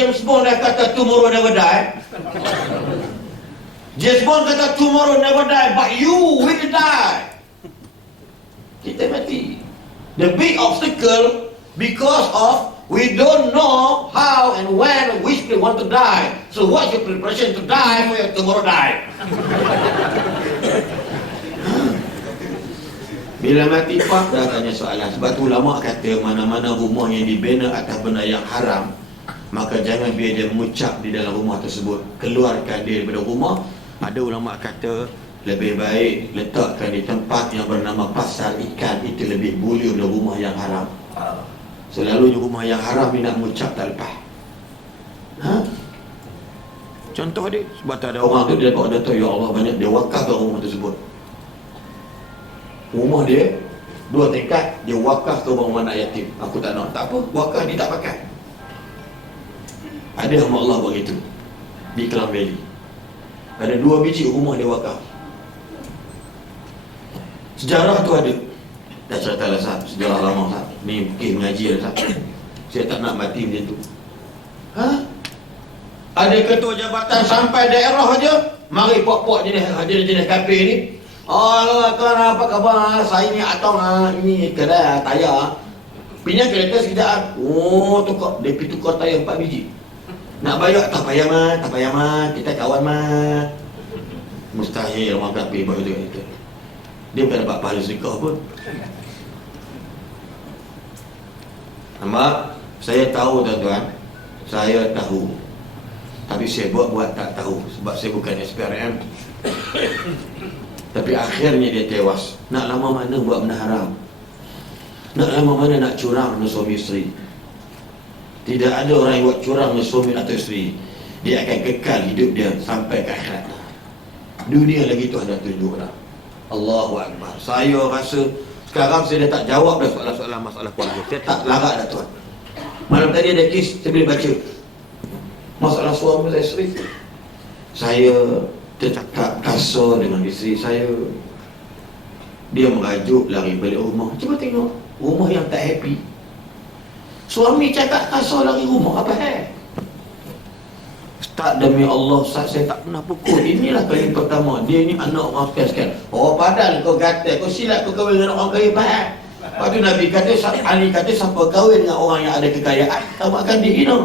James Bond dah kata tomorrow never die. James Bond kata tomorrow never die, but you will die. Kita mati. The big obstacle because of we don't know how and when which we want to die. So what's your preparation to die for your tomorrow die? Bila mati pak dah tanya soalan. Sebab tu ulama kata mana-mana rumah yang dibina atas benda yang haram, maka jangan biar dia mengucap di dalam rumah tersebut. Keluarkan dia daripada rumah. Ada ulama kata lebih baik letakkan di tempat yang bernama pasar ikan. Itu lebih mulia daripada rumah yang haram. Selalunya rumah yang haram dia nak mengucap tak lepas. Contoh dia, sebab tak ada orang tu dia dapat data, ya Allah banyak dia wakaf ke rumah tersebut. Rumah dia 2 tingkat, dia wakaf ke rumah anak yatim. Aku tak nak, tak apa, wakaf dia tak pakai. Ada hamba Allah begitu di Klang Valley. Ada 2 biji rumah dia wakaf. Sejarah tu ada. Dah cerita lah Sat, sejarah lama Sat. Ni mungkin mengaji lah Sat. Saya tak nak mati macam tu. Ada ketua jabatan sampai daerah aja, mari puak-puak jenis kafir ni. Oh, tuan apa khabar? Saya ni atau ini kedai tayar. Pinjam kereta sekejap. Oh, tukar. Dia pergi tukar tayar 4 biji. Nak bayar tak payah mat, tak payah mat. Kita kawan mat. Mustahil orang kafir buat itu. Dia bukan dapat pahala sedekah pun. Nampak? Saya tahu tuan-tuan. Saya tahu. Tapi saya buat tak tahu. Sebab saya bukan SPRM. Tapi akhirnya dia tewas. Nak lama mana buat benda haram? Nak lama mana nak curang dengan suami isteri? Tidak ada orang yang buat curang dengan suami atau isteri. Dia akan kekal hidup dia sampai ke akhirat. Dunia lagi tu ada tunjuk dah. Allahu Akbar. Saya rasa sekarang saya dah tak jawab dah soalan-soalan masalah keluarga. Saya tak larat dah tuan. Malam tadi ada kes, saya boleh baca masalah suami dan isteri. Saya tercakap kasar dengan isteri saya. Dia merajuk lari balik rumah. Cuba tengok rumah yang tak happy. Suami cakap kasar lari rumah. Apa Ustaz, demi Allah Ustaz, saya tak pernah pukul. Inilah kali pertama. Dia ni anak orang sekian-sekian. Oh padahal kau gatal, kau silap kau kahwin dengan orang kaya. Lepas tu Nabi kata, Ali kata, siapa kahwin dengan orang yang ada kekayaan, kamu akan dihina.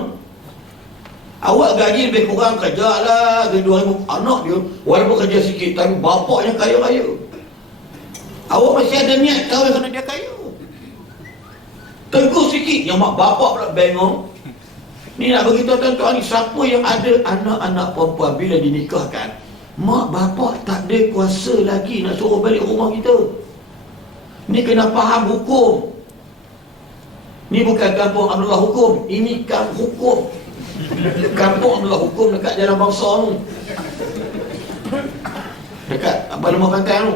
Awak gaji lebih kurang, kerja lah 2,000. Anak dia walaupun kerja sikit, tapi bapaknya kaya-kaya. Awak masih ada niat kahwin kerana dia kaya. Tegur sikit, yang mak bapak pula bengong. Ni nak beritahu tuan-tuan ni, siapa yang ada anak-anak perempuan bila dinikahkan, mak bapak tak ada kuasa lagi nak suruh balik rumah kita. Ni kena faham hukum. Ni bukan kampung Abdullah Hukum, ini kampung hukum. Kampung Abdullah Hukum dekat Jalan Bangsa tu, dekat apa nama pantai tu.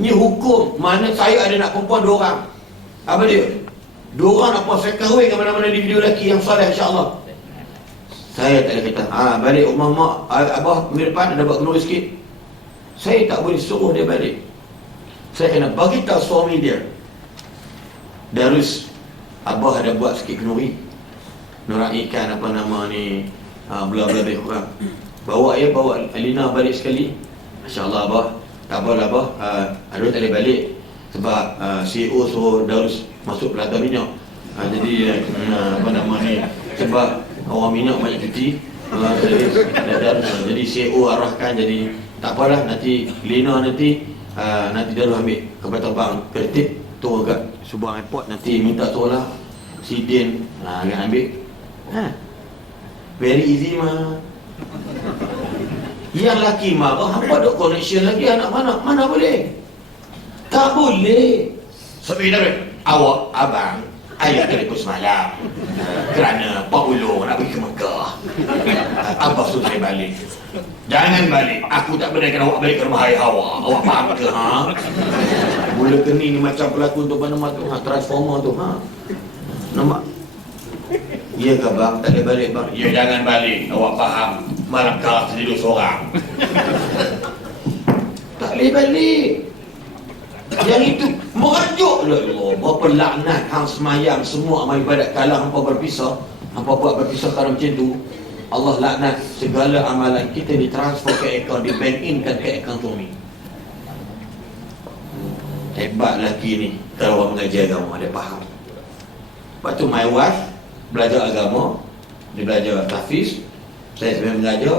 Ni hukum. Mana saya ada nak perempuan 2 orang. Apa dia? 2 orang nak puas saya kahwin dengan mana-mana di video lelaki yang soleh, insyaAllah. Saya tak ada kata, balik rumah mak, abah minggu depan ada buat kenduri sikit. Saya tak boleh suruh dia balik. Saya kena bagi tahu suami dia, Darus, abah ada buat sikit kenduri, nuraikan apa nama ni, bela-bela lebih kurang. Bawa Alina balik sekali. InsyaAllah abah. Tak apalah abah, Adul tak boleh balik sebab CEO suruh Darus masuk pelagam minyak. Jadi apa nama ni, sebab orang minyak banyak cuti. Jadi CEO arahkan, jadi tak apalah, nanti Lina nanti Darus ambil kapal terbang kreatif turun kat Subang Airport, nanti minta turunlah si Din akan ambil. Very easy mah. Yang laki marah, hampa ada connection lagi anak mana boleh? Tak boleh. Sebenarnya awak, abang, ayah telefon semalam kerana Pak Ulung nak pergi ke Mekah. Abah suruh saya balik. Jangan balik. Aku tak benarkan awak balik ke rumah ayah awak. Awak faham ke? Mula kening ni macam pelakon tu nama tu, Transformer tu. Nampak? Ya ke bang? Tak boleh balik bang? Ya jangan balik. Awak faham? Malam kalah tidur seorang. Tak boleh balik. Yang itu merajuk lah Allah. Berapa laknat hang semayang semua amal ibadat kalah hampa berpisah. Hampa buat berpisah kalau macam tu, Allah laknat segala amalan kita ditransfer ke akaun, di bank in kan ke akaun suami. Hebat lelaki ni kalau orang mengajar agama, dia faham. Lepas tu my wife belajar agama, dia belajar tahfiz, saya sambil mengajar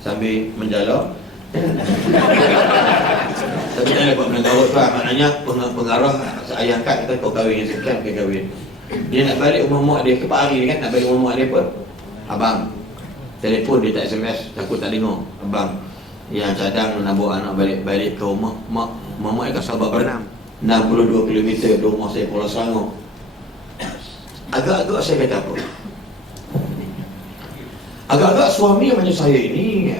sambil menjala. Tapi tak ada buat mengarut tu, maknanya pengarah ayah kat kata kau kahwin dengan sekian, kau kahwin. Dia nak balik rumah mak dia ke Pak Hari kan, nak balik rumah mak dia apa? Abang telefon, dia tak SMS, takut tak dengar. Abang yang cadang nak bawa anak balik ke rumah mak dia kat Sabah berenam 62 km dari rumah saya, Pulau Selangor. Agak-agak saya kata apa? Agak-agak suami macam saya ini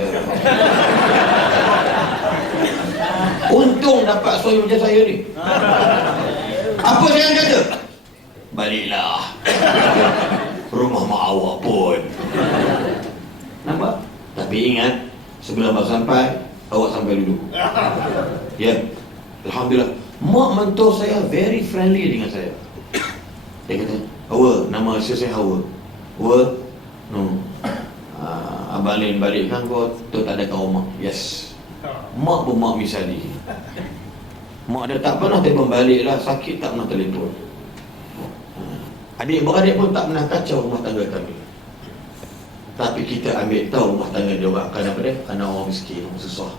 untung dapat suami macam saya ni. Apa saya kata? Baliklah rumah mak awak pun. Nampak? Tapi ingat, sebelum awak sampai, awak sampai dulu. Ya, Alhamdulillah. Mak mentor saya very friendly dengan saya. Dia kata, Hawa, nama saya Hawa. Hawa, no. Abang Lin balik kan kau tu tak ada kat rumah. Yes. Mak pun mak misali. Mak dia tak pernah telefon balik lah, sakit tak pernah telefon. Adik-beradik pun tak pernah kacau rumah tangga kami. Tapi kita ambil tahu rumah tangga dia orang. Kenapa dia? Kerana orang miskin, orang susah.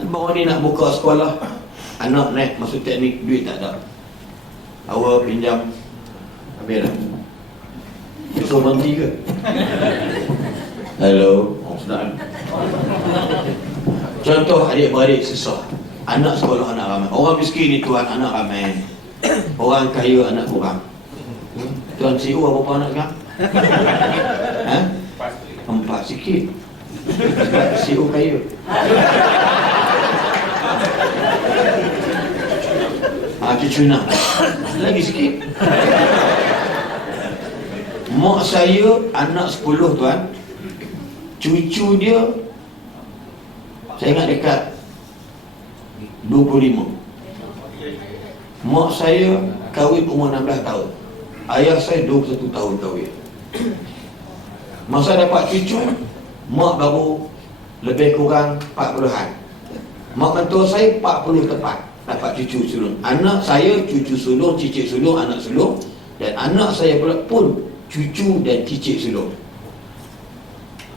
Baru ni nak buka sekolah, anak naik masuk teknik, duit tak ada. Awak pinjam, habis dah. Besok berhenti ke? Hello, sedang. Contoh adik-beradik susah, anak sekolah anak ramai. Orang miskin ni tuan anak ramai, orang kaya anak kurang. Tuan CEO berapa anak sekarang? Ha? 4 sikit. Sebab CEO kaya. Cucu nak lagi sikit. Mak saya anak 10 tuan. Cucu dia saya ingat dekat 25. Mak saya kahwin umur 16 tahun. Ayah saya 21 tahun kahwin. Masa dapat cucu, mak baru lebih kurang 40-an. Mak mentua saya 40 tepat dapat cucu sulung. Anak saya cucu sulung, cicit sulung, anak sulung. Dan anak saya pula pun cucu dan cicit sulung.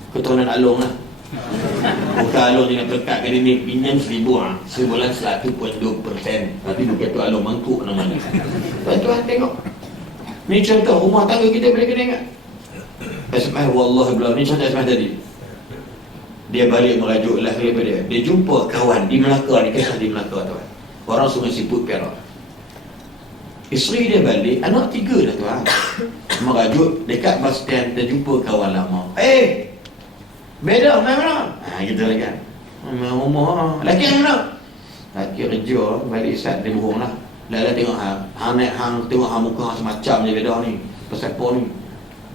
Keturunan Along lah. Bukan Along dengan pelekat kali ni pinjam 1000 lah. Sebulan 1.2%. Tapi bukan tu Along mangkuk namanya. Tuan-tuan tengok. Ni contoh rumah tangga kita boleh kena ingat. SMS wallahi belum. Ni contoh SMS tadi. Dia balik merajuk lah daripada dia. Dia jumpa kawan di Melaka, di kisah di Melaka tuan. Orang Sungai Siput Perak. Isteri dia balik, anak 3 dah tuan. Merajuk dekat bus stand, dia jumpa kawan lama. Beda, main mana? Gitu lah kan. Main rumah, laki yang mana? Laki kerja, balik saat dia bohong lah. Lala tengok hang naik hang, tengok hang muka semacam je beda ni. Pasal pun ni.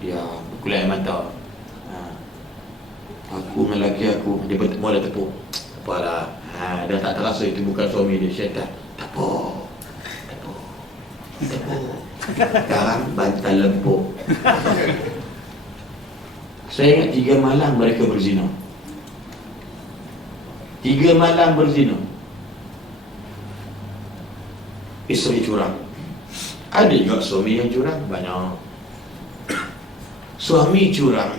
Dia kulai mata. Aku dengan lelaki aku, dia mula tepuk. Apalah, dia tak terasa itu bukan suami dia, syaitan. Tak apa. Sekarang bantal lempuk. Saya ingat 3 malam mereka berzina. 3 malam berzina. Isteri curang. Ada juga suami yang curang, banyak. Suami curang,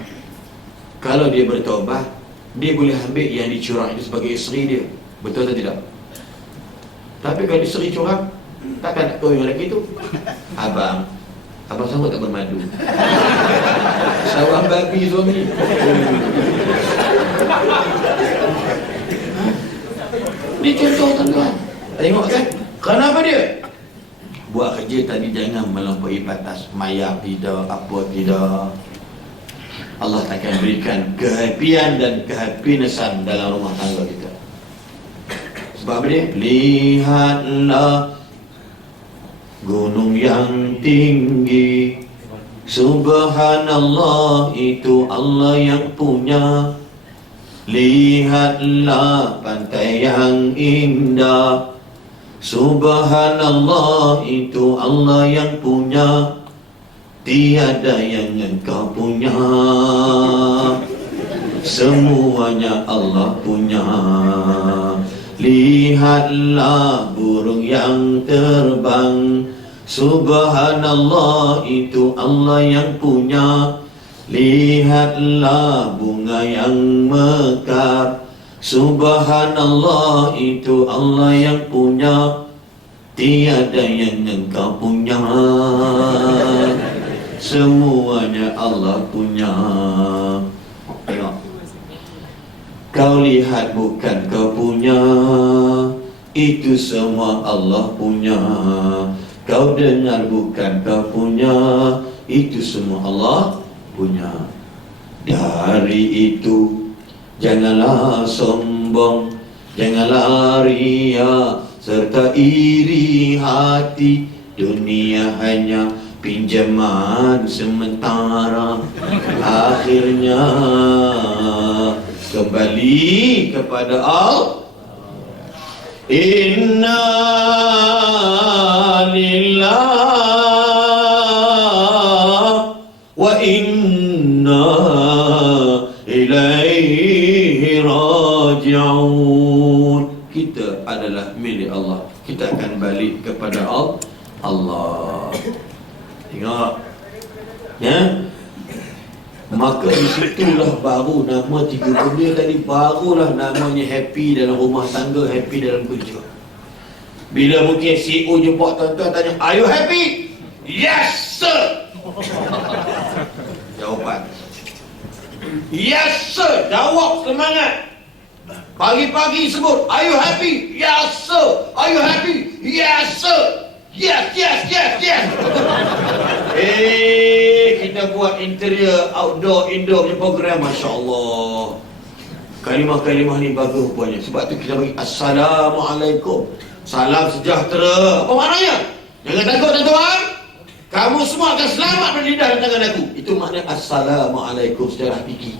kalau dia bertaubat, dia boleh ambil yang dicurang itu sebagai isteri dia. Betul atau tidak? Tapi kalau isteri curang, takkan nak kahwin dengan lelaki itu. Abang sanggup tak bermadu? Sawah babi suami. Ini contoh tuan-tuan. Tengok kan? Kenapa dia? Buat kerja tadi jangan melampaui batas. Mayar tidak, apa tidak. Allah akan berikan kehappian dan kehappinessan dalam rumah tangga kita. Sebab dia, lihatlah gunung yang tinggi, subhanallah itu Allah yang punya. Lihatlah pantai yang indah, subhanallah itu Allah yang punya. tiada yang engkau punya, semuanya Allah punya. Lihatlah burung yang terbang, subhanallah itu Allah yang punya. Lihatlah bunga yang mekar, subhanallah itu Allah yang punya. Tiada yang engkau punya, semuanya Allah punya. Tengok, kau lihat bukan kau punya, itu semua Allah punya. Kau dengar bukan kau punya, itu semua Allah punya. Dari itu janganlah sombong, janganlah ria serta iri hati. Dunia hanya pinjaman sementara, akhirnya kembali kepada Allah. Inna lillah wa inna ilaihi raji'un. Kita adalah milik Allah, kita akan balik kepada Allah. Tengok, ya. Maka di situlah baru nama tiga benda tadi, barulah namanya happy dalam rumah tangga, happy dalam kerja. Bila mungkin CEO jumpa tuan-tuan tanya, are you happy? Yes sir. Jawapan, yes sir. Jawab semangat. Pagi-pagi sebut, are you happy? Yes sir. Are you happy? Yes sir. Yes, yes, yes, yes. Kita buat interior, outdoor, indoor punya program, Masya Allah. Kalimah-kalimah ni bagus rupanya. Sebab tu kita bagi Assalamualaikum, salam sejahtera. Apa maknanya? Jangan takut tuan-tuan, kamu semua akan selamat berlidah di tangan aku. Itu makna Assalamualaikum secara hakiki.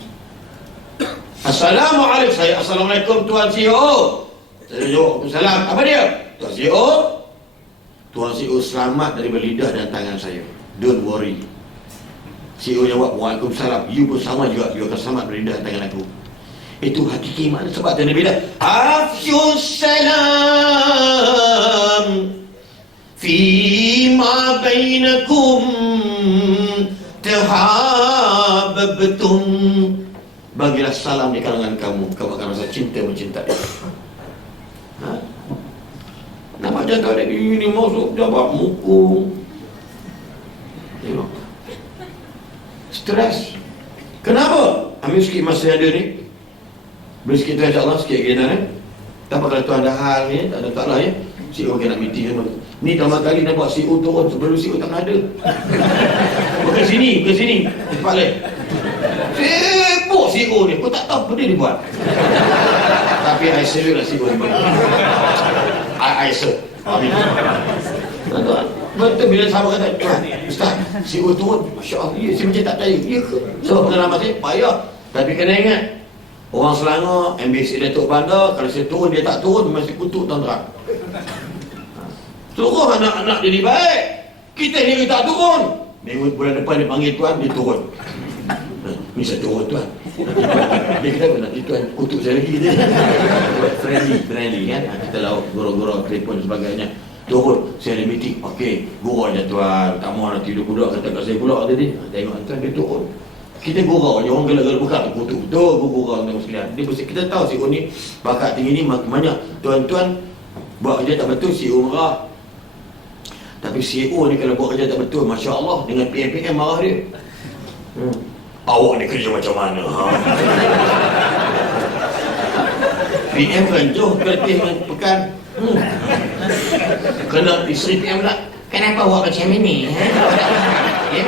Assalamualaikum, saya Assalamualaikum Tuan CEO. Saya jawab salam. Apa dia? Tuan CEO, Tuan CEO selamat dari berlidah dan tangan saya. Don't worry. CEO jawab, Waalaikumsalam. You pun sama juga, you akan selamat berlidah dan tangan aku. Itu hakiki makna. Sebab dia bila Afsyus salam Fima bainakum Tahabbtum. Bagilah salam di kalangan kamu, kamu akan rasa cinta mencintai. Nampak jangan ada ini masuk jawab muku. Tengok, stres. Kenapa? Ambil sikit masa yang ada ni, beri sikit tu insyaAllah, sikit lagi kan. Tak apa kalau tu ada hal ni, tak ada taklah ya. CEO nak meeting kan. Ni pertama kali nampak CEO turun, sebelum CEO tak ada. Bukan sini, bukan sini, tempat lain. Sibuk CEO ni, aku tak tahu apa dia buat. Tapi I salute lah CEO ni. I salute. Amin. Tuan-tuan, betul bila sahabat kata, Ustaz, CEO turun, Masya Allah, ya, saya macam tak percaya. Ya ke? Sebab pengalaman saya, payah. Tapi kena ingat, orang Selangor, MBC Datuk Bandar, kalau saya turun, dia tak turun, masih kutuk tuan-tuan. Suruh anak-anak dia ni baik, kita ni tak turun. Minggu bulan depan dia panggil tuan, dia turun. Ni saya turun tuan. Dia kata nanti tuan kutuk saya lagi dia. Friendly kan. Kita lauk gurau-gurau, telefon dan sebagainya. Turun, saya ada meeting. Okey, gurau je tuan. Tak mahu nanti dia budak kata kat saya pula tadi. Tengok tuan dia turun. Kita gurau je, orang gelak-gelak buka tu kutuk. Betul, gurau tuan sekalian. Dia mesti kita tahu CEO ni bakat tinggi ni makin banyak. Tuan-tuan buat kerja tak betul, CEO marah. Tapi CEO ni kalau buat kerja tak betul, Masya Allah, dengan PM marah dia. Awak ni kerja macam mana? PM rancuh berarti pekan. Kena isteri PM pula, kenapa awak macam ini? Ya,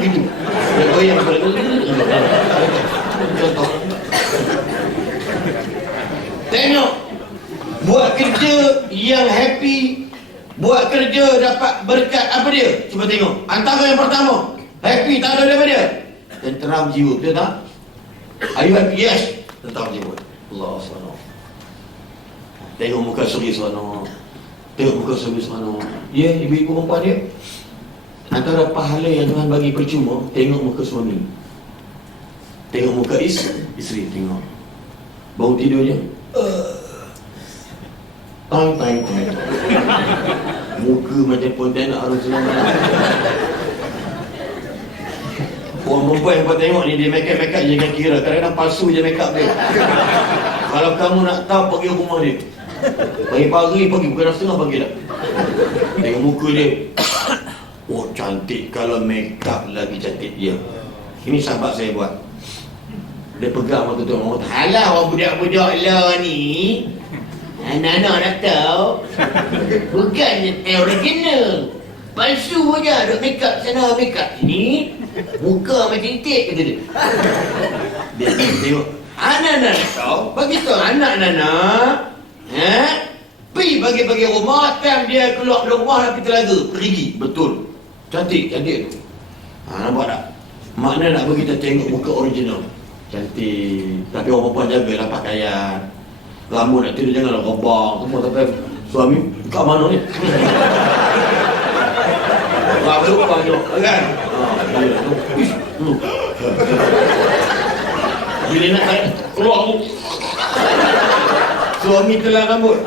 gitu. Dia goyang pada contoh. Tengok, buat kerja yang happy, buat kerja dapat berkat apa dia? Cuba tengok. Antara yang pertama, happy tak ada daripada dia. Tenteram jiwa, betul tak? Are you happy? Yes. Tenteram jiwa. Allah SWT. Tengok muka suri sana. Tengok muka suri sana. Ya, ibu-ibu perempuan dia. Antara pahala yang Tuhan bagi percuma, tengok muka suami, tengok muka isteri, tengok bangun tidur je tang. Muka macam pontianak arung selamat. Orang perempuan yang kau tengok ni, dia make up jangan kira, kadang-kadang palsu je make up dia. Kalau kamu nak tahu, pergi rumah dia pagi-pagi, bukan dah setengah pagi dah. Tengok muka dia, oh cantik. Kalau make up lagi cantik dia. Ini sahabat saya buat. Dia pegang mata tu, oh halah orang budak-budak lah ni, anak-anak nak tahu, bukannya original, palsu aja. Duk make up sana, make up sini, muka macam titik, kata dia. Dia tengok anak-anak nak tahu, bagi tahu anak-anak, pergi bagi rumah, time dia keluar dari rumah nak pergi telaga, pergi, betul, cantik tu. Nampak tak? Makna nak bagi kita tengok muka original, cantik. Tapi orang perempuan jagalah pakaian, rambut nak tidur janganlah rebang semua. Tapi suami kat mana ni? Rambut banyak kan? Bila nak keluar suami telah rambut.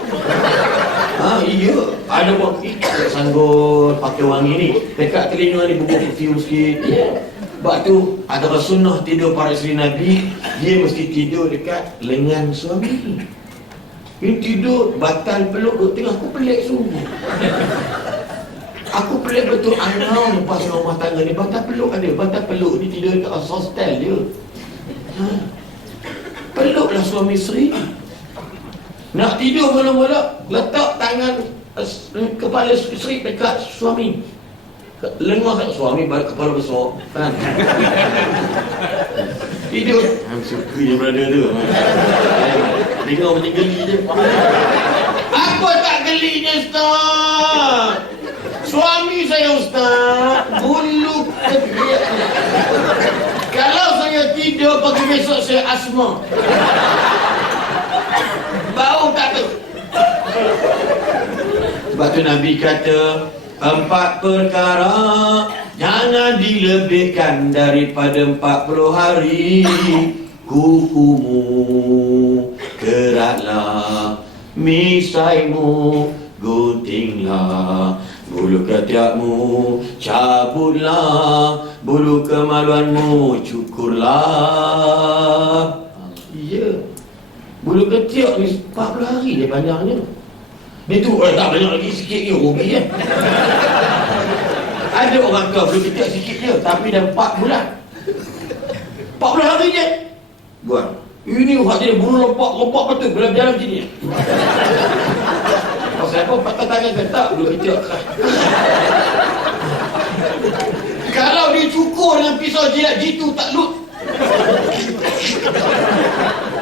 Iya. Ada buat tak sanggup pakai wangi ni, dekat telinga ni bubuk perfume sikit. Sebab tu antara sunnah tidur para isteri Nabi, dia mesti tidur dekat lengan suami. Ini tidur batal peluk tengah. Aku pelik sungguh. Aku pelik betul. Anak lepas rumah tangga ni batal peluk ada. Batal peluk ni tidur dekat hostel dia. Peluklah suami isteri. Nak tidur mula-mula, letak tangan kepala isteri dekat suami, lengan kat suami, balik kepala besar kan. Tidur suka je berada tu. Dengar macam geli je. Apa tak gelinya Ustaz? Suami saya Ustaz, bulu ketiak. Kalau saya tidur pagi besok saya asma, bau tak tu. Sebab tu Nabi kata, 4 perkara jangan dilebihkan daripada 40 hari. Kukumu keratlah, misaimu guntinglah, bulu ketiakmu cabutlah, bulu kemaluanmu cukurlah. Ya, bulu ketiak ni 40 hari dia panjangnya. Dia tu tak banyak lagi, sikit je rugi kan. Ada orang kau bulu ketiak sikit je, tapi dah 4 bulan 40 hari je buat. Ini orang jadi bulu lompak betul, boleh berjalan macam ni. Pasal apa? Patah tangan ke tak bulu ketiak. Kalau dia cukur dengan pisau jilat jitu tak lut.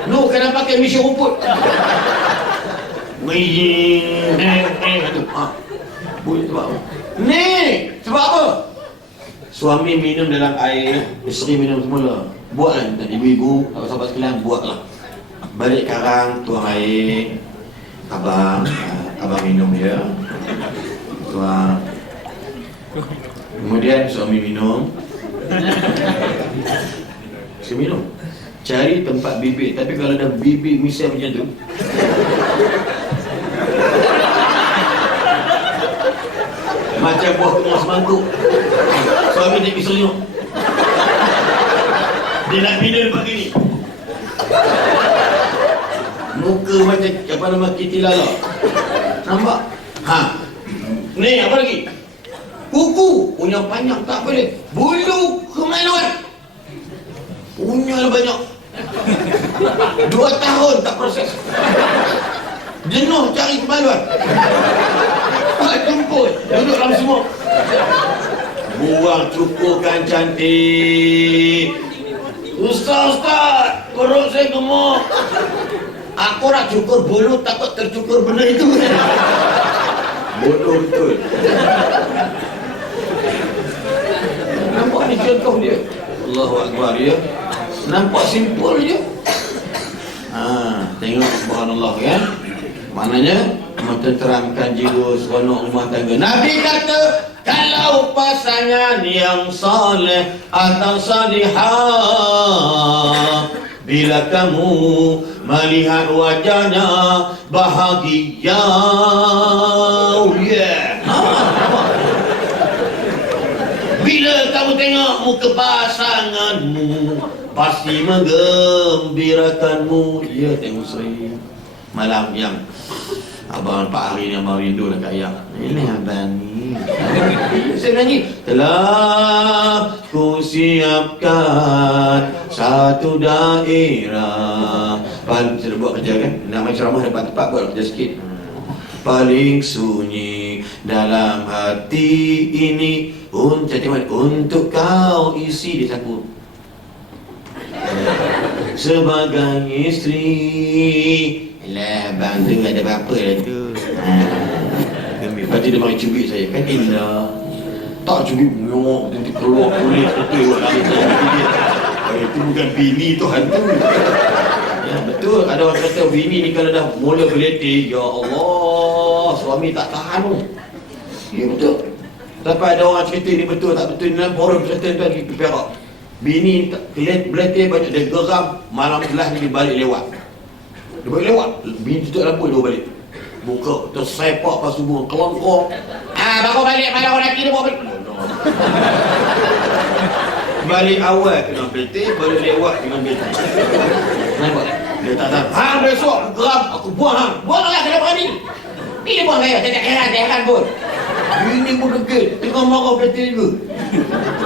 Lu kena pakai mesin rumput. Boleh sebab apa? Ni sebab apa? Suami minum dalam air, isteri minum semula. Buatlah tuan ibu-ibu, sahabat sekalian, buatlah. Balik karang, tuang air. Abang minum dia. Tuang. Kemudian suami minum. Saya minum. Cari tempat bibit, tapi kalau ada bibit misal macam tu, macam buah kemas semangkuk, suami tak bisa senyum. Dia nak bina depan gini, muka macam apa nama Kitty Lala. Nampak? Ni apa lagi? Kuku punya panjang tak boleh. Bulu kemaluan punya lah banyak. 2 tahun tak proses. Jenuh cari kemaluan. Tak jumpa, duduk dalam semua. Buang, cukurkan cantik. Ustaz, perut saya gemuk. Aku nak cukur bulu, takut tercukur benda itu. Bodoh betul. Nampak ni contoh dia. Allahu Akbar ya. Nampak simpul je. Tengok subhanallah ya. Maknanya mententeramkan jiwa, seronok rumah tangga. Nabi kata, kalau pasangan yang soleh atau salihah, bila kamu melihat wajahnya bahagia, bila kamu tengok muka pasanganmu, pasti menggembirakanmu. Ya, tengok saya malam yang abang Pak Hari ni abang rindu dekat ayah. Ini abang ni. Saya nyanyi. Telah ku siapkan satu daerah. Saya buat kerja kan. Nama ceramah dapat tepat, buat kerja sikit. Paling sunyi dalam hati ini, untuk kau isi di saku. Sebagai isteri. Alah, abang tu ada apa-apa lah tu. Lepas tu dia mari cubit saya. Kan indah. Tak cubit menyok, nanti keluar kulit betul. Itu bukan bini tu, hantu. Ya, betul. Ada orang kata bini ni kalau dah mula berletih, ya Allah, suami tak tahan tu. Ya, betul. Tapi ada orang cerita ni betul tak betul ni dalam forum cerita tu lagi Perak. Bini berletih banyak, dia geram, malam kelas ni dia balik lewat. Dia balik lewat, bini tutup lampu, dia balik. Buka, tersepak pas subuh, kelongkong. Baru balik, mana orang lelaki dia bawa balik. Balik awal kena berletih, balik lewat kena berletih. Nampak? Dia tak tahu. Besok, geram, aku buang hang. Buang lah, kena berani. Ni dia buang saya, tak heran pun. Bini pun degil, tengah marah berletih juga.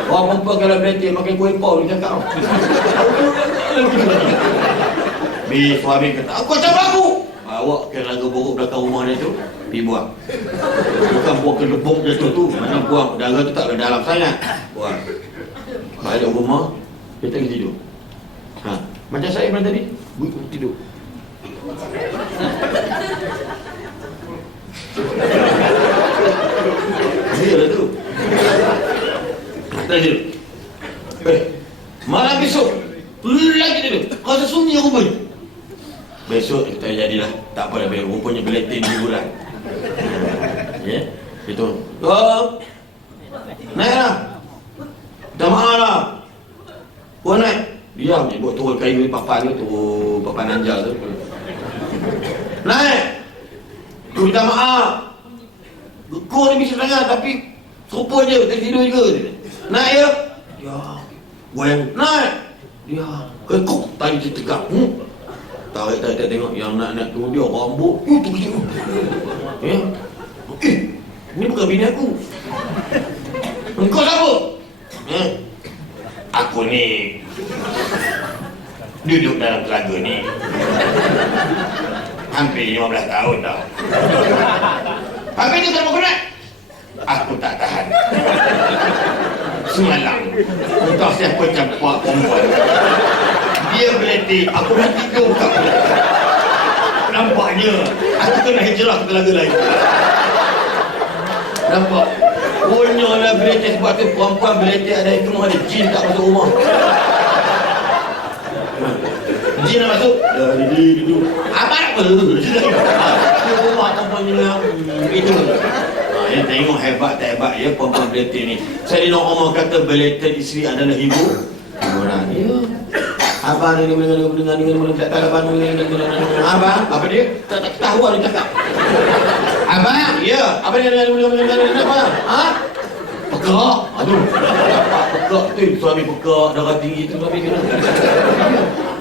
Orang perempuan kalau berletih, makan kuih pau, dia cakap. Suami kata, aku macam aku. Bawa ke lagu buruk belakang rumah dia tu, pergi buang. Bukan buang ke lebong dia tu, mana buang, darah tu tak ada dalam sangat. Buang. Balik rumah, dia tengah tidur. Macam saya bilang tadi, tidur. Dia lah tu. Tak tidur. Malam besok, lagi tidur. Rasa sunyi rumah ni. Besok kita jadilah, tak apa dah, rupanya berletih hiburan. Ya, itu. Naiklah. Dah maaf lah. Puan naik. Diam je, buat turun kayu ni, papan tu, papan anjal tu. Naik. Tu minta maaf. Kau ni bisa sangat, tapi serupa je, tak tidur juga. Naik ya. Ya. Goyang. Naik. Ya. Kekuk, tadi dia tegak. Tarik tengok yang nak tu dia rambut tu kecil. Ni bukan bini aku. Engkau siapa? Aku ni duduk dalam telaga ni hampir 15 tahun dah. Habis tu kenapa kau nak? Aku tak tahan. Semalam entah siapa campak perempuan, dia berletih, aku dah tidur tak boleh. Nampaknya aku kena hijrah ke telaga lain. Nampak? Konyolah berletih, sebab tu perempuan berletih ada hikmah, ada jin tak masuk rumah. Jin nak masuk? Dah duduk. Apa apa? Di rumah perempuan jenang itu. Yang tengok hebat tak hebat ya perempuan berletih ni. Sayyidina Umar kata berletih isteri adalah hiburan. Ya. Abang ni dengan tak tahu abang ni. Abang, apa dia? Tak ketahuan dia cakap. Abang, ya. Apa dia dengan apa? Pekak. Aduh. Pekak tu suami pekak, darah tinggi tu suami kena.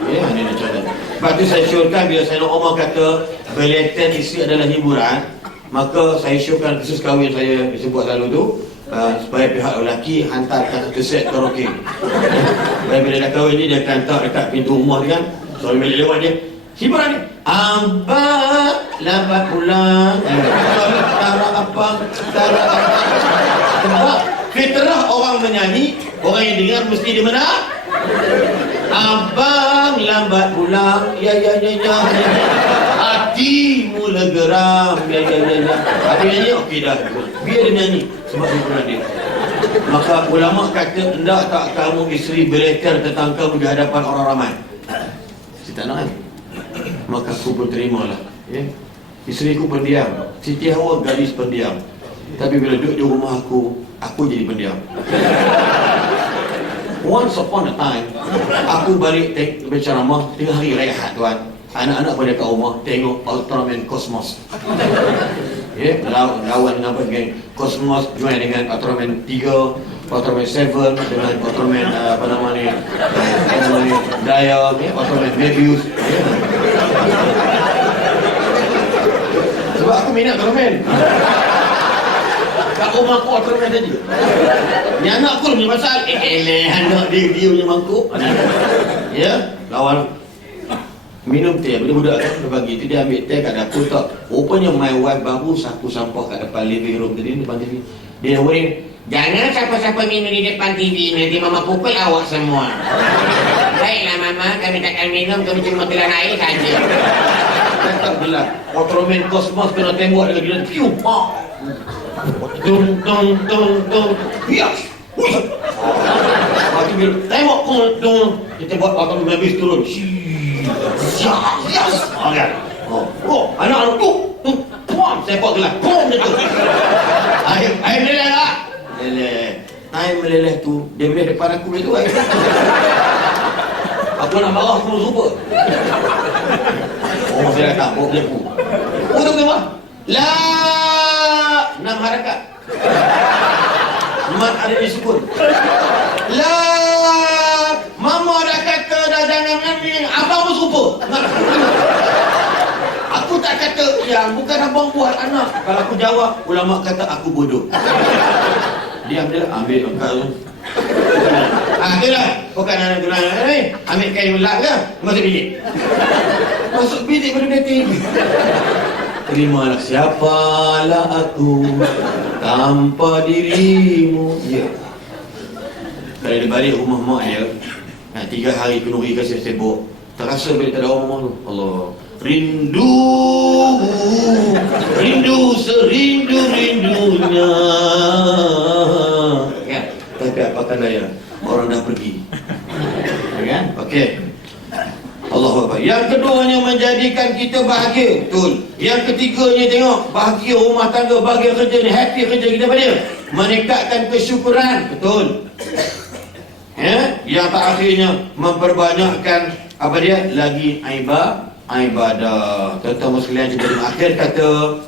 Ya, ni macam mana. Lepas tu saya syorkan bila Sayyidina Umar kata berletih isteri adalah hiburan, maka saya syorkan khusus kahwin saya sebut lalu tu. Supaya pihak lelaki hantarkan kaset karaoke. Supaya bila dah kahwin ni dia akan letak dekat pintu rumah dia kan. Suami balik lewat dia, hiburan ni abang lambat pulang. Tara abang, tara abang. Sebab fitrah orang menyanyi, orang yang dengar mesti dia menang. Abang lambat pulang, ya. Hati mula geram, ya. Habis nyanyi, okey dah. Biar dia nyanyi, sebab hiburan dia. Maka ulama kata, hendak tak kamu isteri berleter tentang kamu di hadapan orang ramai? Saya tak nak kan? Maka aku pun terimalah. Ya? Isteri aku pendiam, Siti Hawa gadis pendiam. Tapi bila duduk di rumah aku jadi pendiam. Once upon a time, aku balik berceramah tengah hari rehat tuan. Anak-anak pada kat rumah tengok Ultraman Cosmos. Ya, lawan dengan geng Cosmos join dengan Ultraman 3, Ultraman 7 dengan Ultraman apa namanya? Daya, Ultraman Mebius. Sebab aku minat Ultraman. Kat rumah aku Ultraman tadi. Ni anak aku punya pasal anak dia punya mangkuk. Ya, lawan minum teh. Budak-budak kan dia bagi tu, dia ambil teh kat dapur tak. Rupanya my wife baru sapu sampah kat depan living room tadi, depan TV. Dia warning, jangan siapa-siapa minum di depan TV, nanti mama pukul awak semua. Baiklah mama, kami takkan minum, kami cuma telan air saja. Tak gelap. Ultraman Cosmos kena tembak dia gila. Piu, pak. Tung tung tung tung. Yes. Aku bila tembak tung. Kita buat Ultraman habis turun. Yes. Okey. Oh, anak-anak tu. Pom, sepak gelap. Pom dia tu. Air meleleh tak? Meleleh. Air meleleh tu, dia meleleh depan aku begitu. Aku nak marah aku super. Oh, saya datang, bawa pelaku. Oh, tu kenapa? La 6 harakat. Mat ada di sukun. La mama dah kata dah jangan ngambil. Abang pun super. Aku tak kata yang bukan abang buat anak. Kalau aku jawab, ulama kata aku bodoh. Diam dia ambil engkau tu. Itulah. Bukan anak tu ambil kain melak ke? Masuk bilik. Masuk bilik pada dating. Terimalah siapalah aku tanpa dirimu. Ya. Kalau dia balik rumah mak dia, 3 hari kenduri kasih sibuk. Terasa bila tak ada orang rumah tu. Allah. Rindu serindu-rindunya. Kan? Tapi apakah daya? Orang dah pergi. Kan? Okey. Allahu Akbar. Yang keduanya menjadikan kita bahagia. Betul. Yang ketiganya tengok, bahagia rumah tangga, bahagia kerja ni, happy kerja kita pada. Meningkatkan kesyukuran. Betul. Ya, yang terakhirnya memperbanyakkan apa dia? Lagi ibadah. Tuan-tuan sekalian, kita di akhir kata,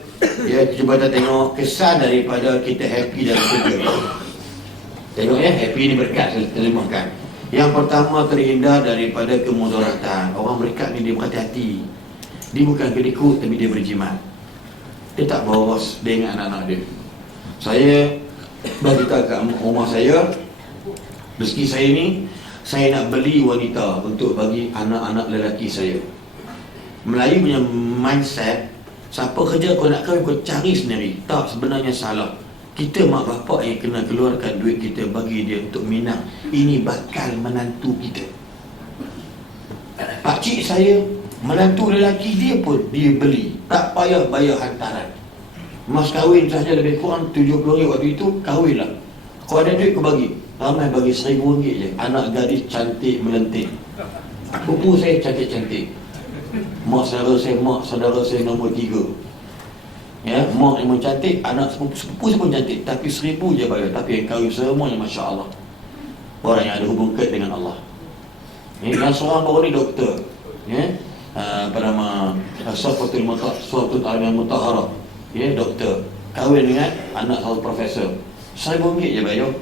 ya, cuba kita tengok kesan daripada kita happy dalam kerja. Tengok ya, happy ni berkat saya terjemahkan. Yang pertama, terhindar daripada kemudaratan. Orang berkat ni dia berhati-hati. Dia bukan kedekut, tapi dia berjimat. Dia tak boros, dia ingat anak-anak dia. Saya bagi tahu kat rumah saya, rezeki saya ni, saya nak beli wanita untuk bagi anak-anak lelaki saya. Melayu punya mindset, siapa kerja kau nak kahwin, kau cari sendiri. Tak, sebenarnya salah. Kita mak bapak yang kena keluarkan duit kita bagi dia untuk minang. Ini bakal menantu kita. Pakcik saya, menantu lelaki dia pun dia beli. Tak payah bayar hantaran. Mas kahwin sahaja lebih kurang 70 ringgit waktu itu, kahwinlah. Kau ada duit kau bagi. Ramai bagi RM1,000 je. Anak gadis cantik melentik. Pupu saya cantik-cantik. Mak saudara saya nombor 3. Ya, mak memang cantik, anak sepupu saya pun cantik, tapi RM1,000 je bayar. Tapi yang kahwin semuanya Masya Allah, orang yang ada hubung ket dengan Allah. Yang seorang baru ni doktor, ya, apa nama, Safatul Mutahara, ya, doktor, kahwin dengan anak salah profesor. RM1,000 je bayar.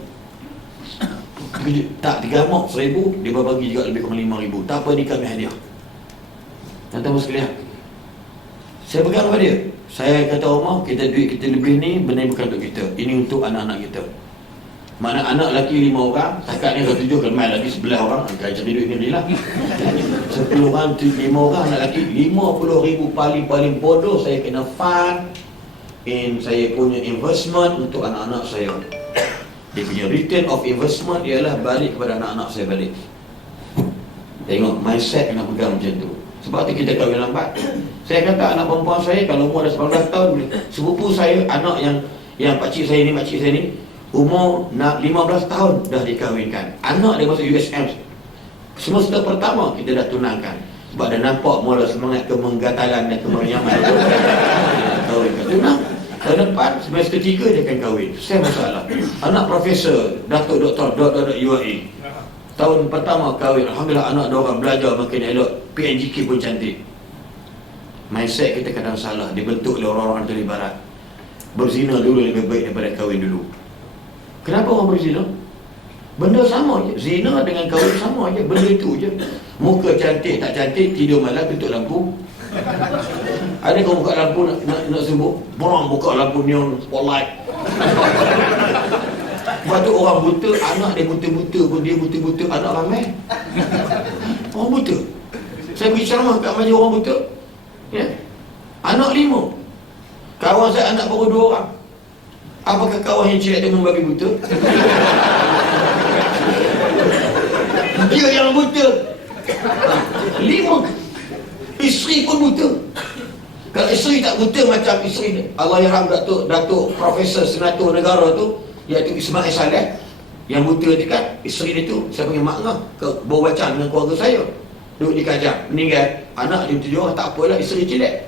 Tak, 3 mak RM1,000, dia bagi juga lebih kurang RM5,000. Tak apa, ni kami hadiah. Tuan-tuan sekalian, saya pegang pada dia. Saya kata Omar, kita duit kita lebih ni benar bukan untuk kita. Ini untuk anak-anak kita. Mana anak lelaki 5 orang, takat ni kalau 7 kan main lagi 11 orang. Akan cari duit ni belilah. 10 orang, 5 orang anak lelaki, RM50,000 paling bodoh. Saya kena fund saya punya investment untuk anak-anak saya. Dia punya return of investment ialah balik kepada anak-anak saya balik. Tengok, mindset kena pegang macam tu. Sebab tu kita kahwin lambat. Saya kata anak perempuan saya kalau umur dah 19 tahun boleh. Sepupu saya, anak yang pakcik saya ni umur nak 15 tahun dah dikahwinkan. Anak dia masuk USM. Semester pertama kita dah tunangkan. Sebab dah nampak mula semangat kemenggatalan dan kemeryaman. Kahwin kat tunang. Tahun depan semester 3 dia akan kahwin. Saya masalah. Anak profesor, Datuk Doktor UAE. Tahun pertama kahwin, alhamdulillah anak dia orang belajar makin elok. PNGK pun cantik. Mindset kita kadang salah, dibentuk oleh orang-orang dari barat. Berzina dulu lebih baik daripada kahwin dulu. Kenapa orang berzina? Benda sama je. Zina dengan kahwin sama je. Benda itu je. Muka cantik tak cantik, tidur malam tutup lampu. Ada kau buka lampu nak sembuh, borong buka lampu neon spotlight. Lepas tu orang buta, anak dia buta-buta pun dia buta-buta, anak ramai. Orang buta. Saya pergi ceramah kat majlis orang buta. Ya. Anak 5. Kawan saya anak baru 2 orang. Apakah kawan yang cilik dengan babi buta? Dia yang buta. 5. Isteri pun buta. Kalau isteri tak buta macam isteri ni, Allahyarham Datuk Profesor Senator Negara tu, iaitu Ismail Saleh, yang buta tu kan, isteri dia tu saya panggil mak ngah, berwacang dengan keluarga saya, duduk di kajang, meninggal, anak dia 7 orang, tak apalah, isteri cilik.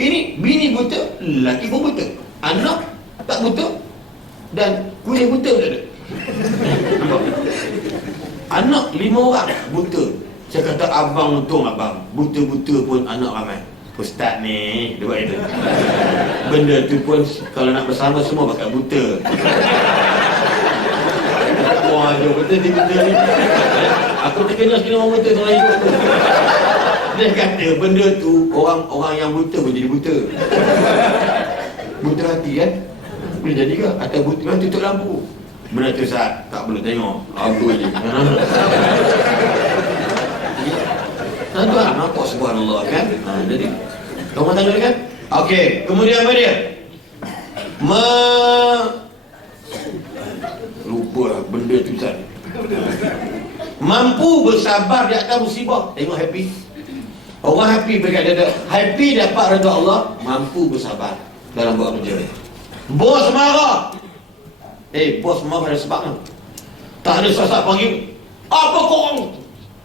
Ini bini buta, lelaki pun buta, anak tak buta, dan kulit buta tak ada. Anak 5 orang buta. Saya kata abang untung abang, buta-buta pun anak ramai. Ustaz ni, dia buat itu. Benda tu pun kalau nak bersama semua pakai buta. Wah, dia betul dia buta ni. Aku terkenal sekali orang buta seorang ikut tu. Dia kata benda tu orang yang buta pun jadi buta. Buta hati kan? Boleh jadi ke? Atau buta tutup lampu. Benda tu Ustaz, tak boleh tengok. Aku je. Tuan, nampak subhanallah kan? Jadi, kamu tanya kan? Okey, kemudian apa dia? Lupa benda tu Ustaz. Mampu bersabar di atas musibah. Tengok happy. Orang happy berkata happy dapat redha Allah, mampu bersabar dalam buat kerja. Bos marah. Bos marah ada sebab kan? Tak ada sesak panggil. Apa kau?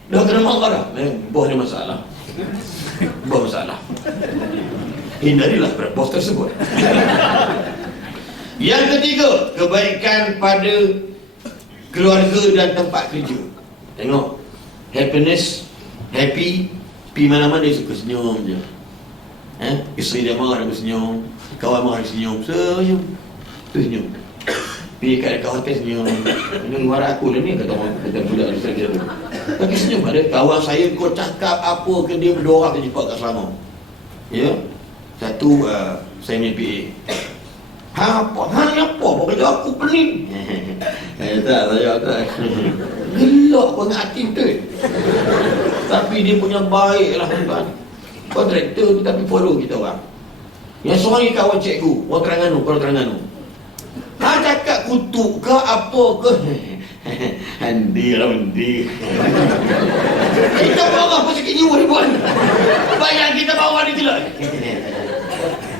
Dah kena marah dah. Bos ni masalah. Bos masalah. Hindarilah bos tersebut. Yang ketiga, kebaikan pada keluarga dan tempat kerja. Tengok, happiness, happy, pergi mana-mana dia suka senyum je. Isteri dia marah dia bersenyum, kawan marah dia senyum, senyum. Pergi kat hotel senyum. Ini luar aku lah ni, kata budak dia kira tu. Tapi senyum ada. Kawan saya kau cakap apa ke dia, 2 orang terjumpa kat Selangor. Ya. Satu saya ni PA. Apa kerja aku pening. Tak. Gelak kau dengan hati betul. Tapi dia punya baik lah tuan. Kontraktor tu tapi follow kita orang. Yang seorang ni kawan cikgu, orang Terengganu. Cakap kutuk ke apa ke? Handi. Kita marah pun sikit jiwa ribuan. Bayang kita bawa dia gelak.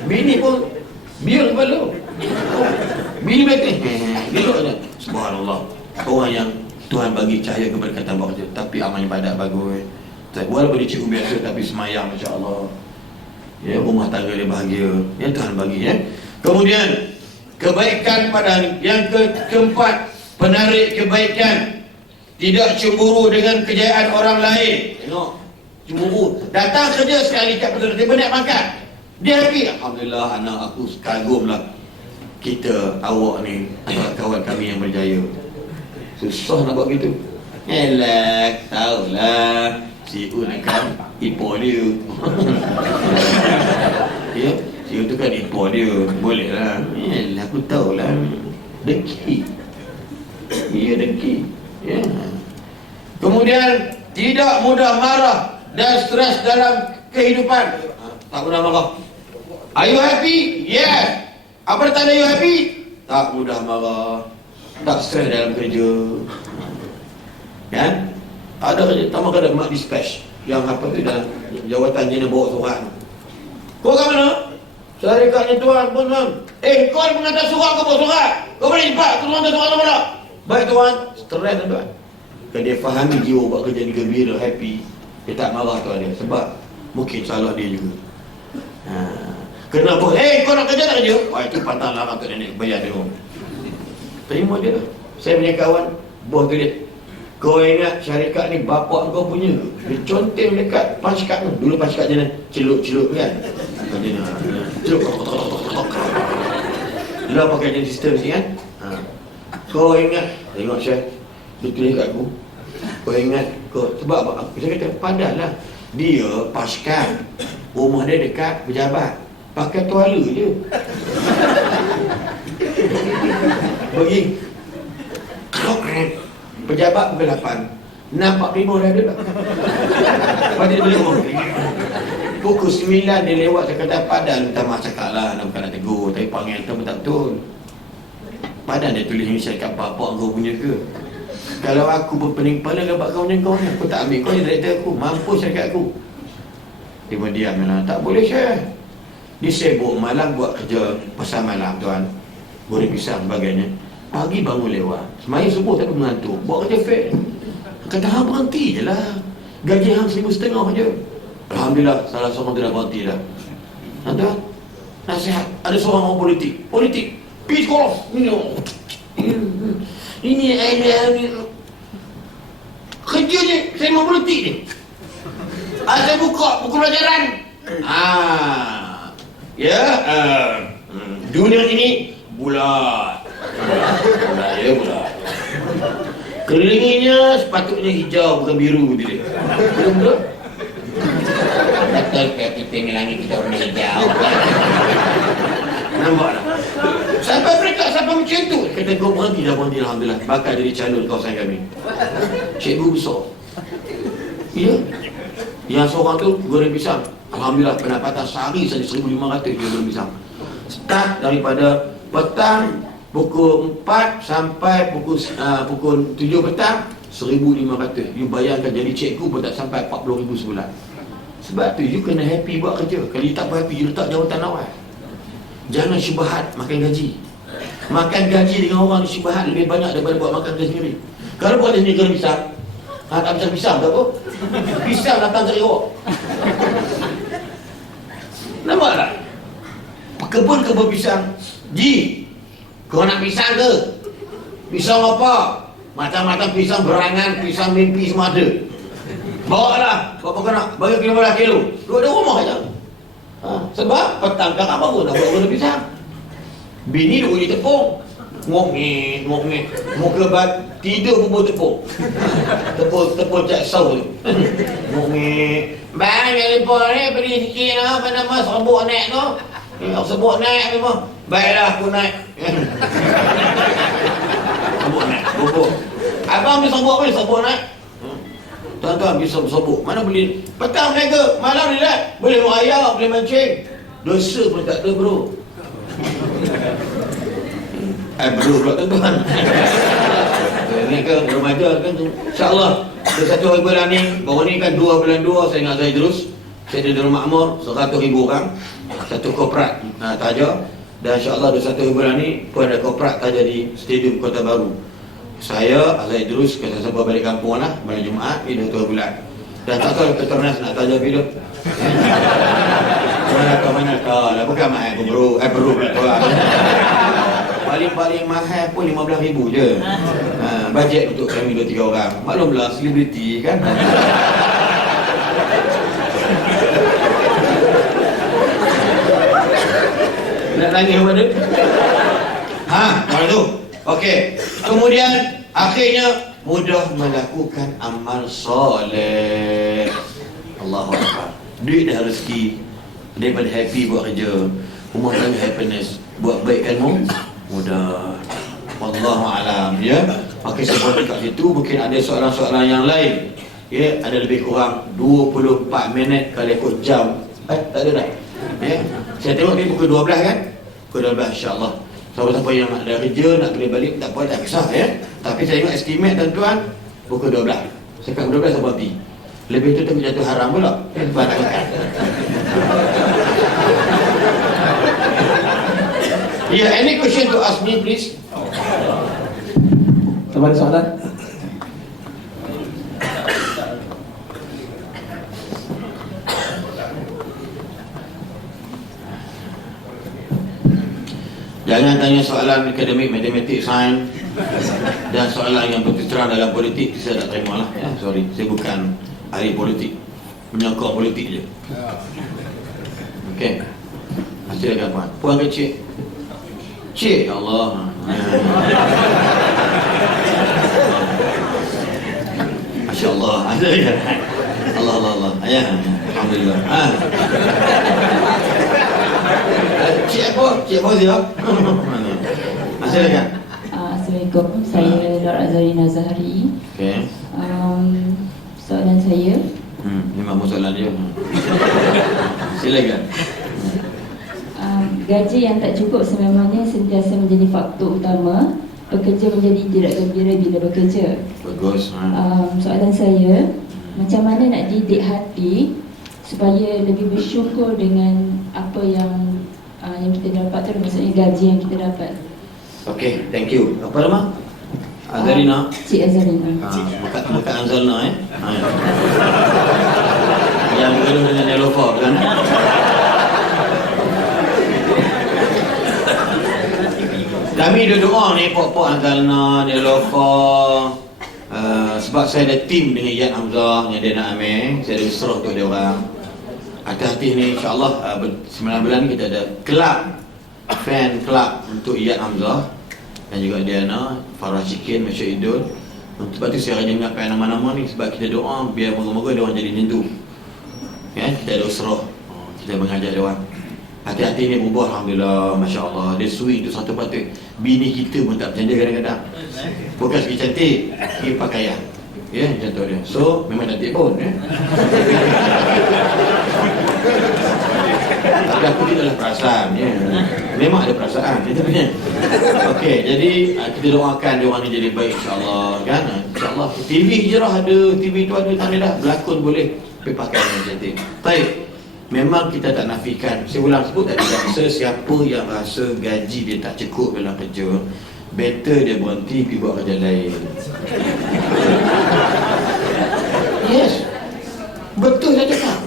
Bini pun biar kepala. Bini betul. Gelak je. Subhanallah. Orang yang Tuhan bagi cahaya keberkatan buat kerja, tapi amal ibadat bagus. Walaupun dia cikgu biasa tapi semayang masya-Allah. Ya, rumah tangga dia bahagia. Yang Tuhan bagi ya. Kemudian kebaikan pada yang keempat, penarik kebaikan, tidak cemburu dengan kejayaan orang lain. Tengok, cemburu. Datang kerja sekali kat pekerja, tiba nak makan. Dia happy. Alhamdulillah, anak aku kagumlah. Kita, awak ni, kawan kami yang berjaya. Susah nak buat gitu. Elak, tahulah. Si Un kan ipo dia. Ya. Dia tu kan impor dia. Boleh lah. Yalah, aku tahulah. Dengki. Ya, dengki. Ya. Kemudian tidak mudah marah dan stres dalam kehidupan. Tak mudah marah. Are you happy? Yes. Apa tanda you happy? Tak mudah marah. Tak stres dalam kerja. Kan? Ada kerja tambah kadang mak dispatch yang apa tu dalam jawatan jenis bawa surat. Kau kat mana? Saya dekatnya tuan pun tuan. Kau mengantar surat ke bawa surat? Kau boleh cepat ke mengantar surat mana? Baik tuan. Stres tuan. Kan dia fahami jiwa buat kerja ni gembira, happy. Dia tak marah tuan dia sebab mungkin salah dia juga. Kenapa? Kau nak kerja tak kerja? Itu pantang larang tu nenek bayar dia. Terima dia. Saya punya kawan bos dia. Kau ingat syarikat ni bapak kau punya? Dia conteng dekat paskat tu. Dulu paskat je celup-celup kan. Celup. Dia pakai jenis sistem ni kan. Kau ingat? Tengok Syekh. Dia tulis kat aku. Kau ingat? Sebab apa? Saya kata padahlah dia paskat. Rumah dia dekat pejabat. Pakai tuala je. Pergi pejabat pukul 8. 6.45 dah ada tak? Lepas dia beli rumah. Pukul 9 dia lewat. Saya kata padahal minta maaf cakap lah. Bukan nak tegur. Tapi panggil tu betul-betul. Padahal dia tulis ni syarikat bapak kau punya ke? Kalau aku berpening kepala dengan bapak kau punya kau ni, aku tak ambil kau ni director aku. Mampu syarikat aku. Dia berdiam lah. Tak boleh Syekh. Dia sibuk malam buat kerja pasal malam tuan. Goreng pisang sebagainya. Pagi bangun lewat. Semaya subuh tapi mengantuk. Buat kerja fake. Kata hang berhenti je lah. Gaji hang 1,500 je. Alhamdulillah salah seorang tu dah berhenti dah. Tuan, nasihat. Ada seorang orang politik. Pergi sekolah. Ini kerja je. Saya mau politik ni. Saya buka buku pelajaran. Dunia ini bulat. Bulat. Kelilinginya sepatutnya hijau bukan biru dia. Betul? Betul ke kita ni langit kita warna hijau. Nampak tak? Sampai mereka sampai macam tu. Kata kau berhenti alhamdulillah. Bakal jadi calon kawasan kami. Cikgu besar. Ya. Yang seorang tu goreng pisang. Alhamdulillah pendapatan sehari saja 1,500 dia goreng pisang. Start daripada petang pukul 4 sampai pukul 7 petang 1,500. You bayangkan jadi cikgu pun tak sampai 40,000 sebulan. Sebab tu you kena happy buat kerja. Kalau you tak happy you letak jawatan awal. Jangan syubhat makan gaji. Makan gaji dengan orang syubhat lebih banyak daripada buat makan gaji sendiri. Kalau buat sendiri goreng pisang, tak bisa pisang tak apa. Pisang datang cari awak. Nampak tak? Kebun pisang. Kau nak pisang ke? Pisang apa? Macam-macam pisang berangan, pisang mimpi semua ada. Bawa lah. Berapa kau nak? Bagi kilo berapa kilo? Dua rumah saja. Sebab petang tak apa pun nak buat pisang. Bini duk uji tepung. Ngok-ngek. Muka bat tidur pun tepung. Tepung cak sau tu. Ngok-ngek. Bang, jangan lupa ni beri sikit lah. Apa nama serbuk naik tu? Serbuk naik apa? Baiklah aku naik. Serbuk naik. Bubuk. Abang ambil serbuk apa ni? Serbuk naik. Tuan-tuan bisa serbuk. Mana beli? Petang mereka. Malam ni lah. Boleh merayap, boleh mancing. Dosa pun tak ada bro. Bro pula tuan-tuan. Ini kan remaja kan. InsyaAllah. Satu hari bulan ni. Baru ni kan 2 bulan 2 saya ingat saya terus. Saya di Darul Makmur 100,000 orang. Satu korporat taja. Dan insyaAllah 21 bulan ni pun ada korporat taja di Stadium Kota Baru. Saya Azai Idrus kata sampai balik kampung lah malam Jumaat ini 2 bulan. Dan tak tahu Petronas nak taja bila. Mana kau lah bukan mahal pun bro. Bro pula tuan. Paling mahal pun 15,000 je. Bajet untuk kami 2-3 orang. Maklumlah selebriti kan. Nak nangis apa tu? Mana tu? Okey. Kemudian akhirnya mudah melakukan amal soleh. Allahu Akbar. Duit dah rezeki. Daripada happy buat kerja. Rumah tangga happiness. Buat baikkanmu mudah. Wallahu alam ya. Okey, sebab dekat situ mungkin ada soalan-soalan yang lain. Ya, ada lebih kurang 24 minit kalau ikut jam. Tak ada dah. Ya. Saya tengok ni pukul 12 kan? Pukul 12 insya-Allah. Siapa-siapa yang ada kerja nak kena balik tak apa, tak kisah ya. Tapi saya tengok estimate tuan-tuan pukul 12. Sekat pukul 12 sampai mati. Lebih tu tapi jatuh haram pula. Any question to ask me please? Teman soalan? Jangan tanya soalan akademik, matematik, sains dan soalan yang berterang dalam politik. Saya tak terima lah ya. Sorry, saya bukan ahli politik, menyokong politik je. Okey, silakan puan. Puan ke cik? Cik, ya Allah. Masya Allah. Allah Allah Allah. Ayah, alhamdulillah. Cik apa? Cik Fauzia? Silakan. Assalamualaikum. Saya Nur Azarina Zahari. Okey. Soalan saya, Memang soalan dia. Silakan. gaji yang tak cukup sememangnya sentiasa menjadi faktor utama pekerja menjadi tidak gembira bila bekerja. Bagus. Soalan saya, macam mana nak didik hati supaya lebih bersyukur dengan apa yang kita dapat tu, maksudnya gaji yang kita dapat. Okey, thank you. Apa nama? Azarina. Cik Azarina. Bukan Azalna Yang bergaduh dengan Nelofa kan? Kami doa ni pok-pok Azalna, Nelofa. Sebab saya ada tim dengan Iyad Hamzah yang dia nak ambil, saya ada usrah untuk dia orang. Hati-hati ni insyaAllah 9 bulan ni kita ada kelab, fan kelab untuk Iyad Hamzah dan juga Diana, Farah Shikin, Masya Idul. Sebab tu saya akan ingatkan nama-nama ni, sebab kita doa biar moga-moga dia orang jadi nyentuh ya, kita ada usrah, kita mengajar dia orang. Hati-hati ni berubah, alhamdulillah, Masya Allah. Dia sweet tu satu patut. Bini kita pun tak bercanda kadang-kadang. Bukan segi cantik, segi pakaian. Ya, contoh dia. So, memang cantik pun ya. Tapi aku ni adalah perasaan ya. Memang ada perasaan kita punya. Okey, jadi kita doakan dia orang ni jadi baik insya-Allah kan. Insya-Allah TV hijrah ada, TV tu ada tanda dah, berlakon boleh, tapi pakaian yang cantik. Baik. Memang kita tak nafikan. Saya ulang sebut tadi, sesiapa yang rasa gaji dia tak cukup dalam kerja, better dia berhenti pergi buat kerja lain. Yes, betul saya cakap.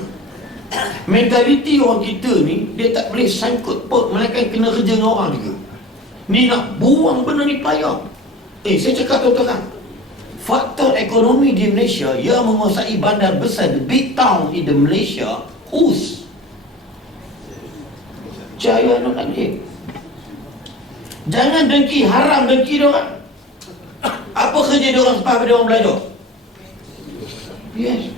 Mentaliti orang kita ni, dia tak boleh sangkut pot, melainkan kena kerja dengan orang juga. Ni nak buang benda ni payah. Saya cakap terus-terang, faktor ekonomi di Malaysia yang menguasai bandar besar, the big town in the Malaysia, who's? Jaya Nur Adib. Jangan dengki, haram dengki dia orang. Apa kerja dia orang sebab dia orang belajar? Yes.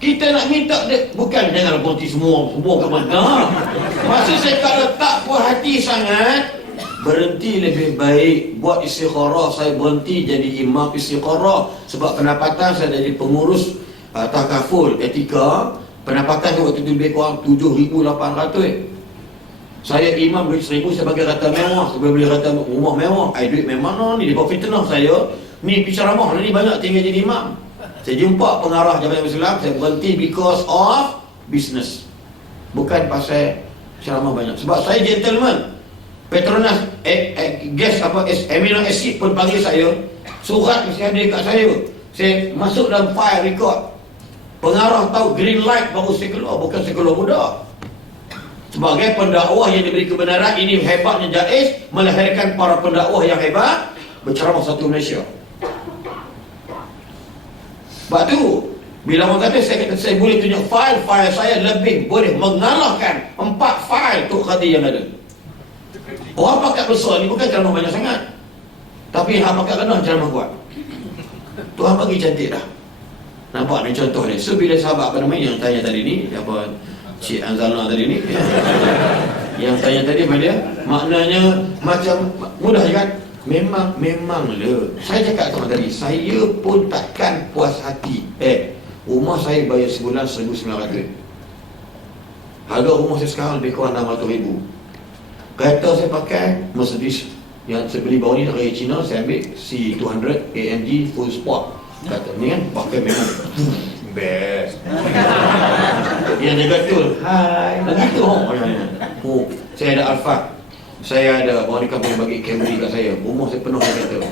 Kita nak minta dia, bukan jangan berhenti semua ke mana. Masa saya kalau tak puas hati sangat, berhenti lebih baik, buat istikharah. Saya berhenti jadi imam istikharah sebab pendapatan saya jadi pengurus takaful etika. Pendapatan saya waktu itu lebih kurang 7,800. Saya imam duit 1,000, saya bagi rata mewah. Saya beli rata rumah mewah. Duit memang ni, dia bawa fitnah saya. Ni pergi ceramah, ni banyak tinggal jadi imam. Saya jumpa pengarah Jabatan Islam, saya berhenti because of business. Bukan pasal ceramah banyak. Sebab saya gentleman. Petronas gas apa amino acid pun panggil saya. Surat mesti ada kat saya. Saya masuk dalam file record. Pengarah tahu green light baru saya keluar, bukan saya keluar muda. Sebagai pendakwah yang diberi kebenaran, ini hebatnya Jaiz melahirkan para pendakwah yang hebat berceramah satu Malaysia. Sebab tu bila orang kata saya kata saya boleh tunjuk file saya lebih boleh mengalahkan 4 file Tok Khadi yang ada. Orang pakat besar ni bukan ceramah banyak sangat, tapi hang pakat rendah ceramah kuat. Tuhan bagi cantik dah. Nampak ni contoh ni. So bila sahabat apa namanya yang tanya tadi ni, apa Cik Anzalna tadi ni ya, yang tanya tadi pada dia, maknanya macam mudah je kan? Memang le. Saya cakap sama tadi, saya pun takkan puas hati. Rumah saya bayar sebulan 1,900. Harga rumah saya sekarang lebih kurang 600,000. Kereta saya pakai Mercedes yang saya beli baru ni dari China, saya ambil C200 AMG full sport. Kata ni kan pakai memang best. Yang dia betul. Hai, begitu. Saya ada Alfa. Saya ada orang di kampung bagi Camry kat saya. Rumah saya penuh dengan kereta.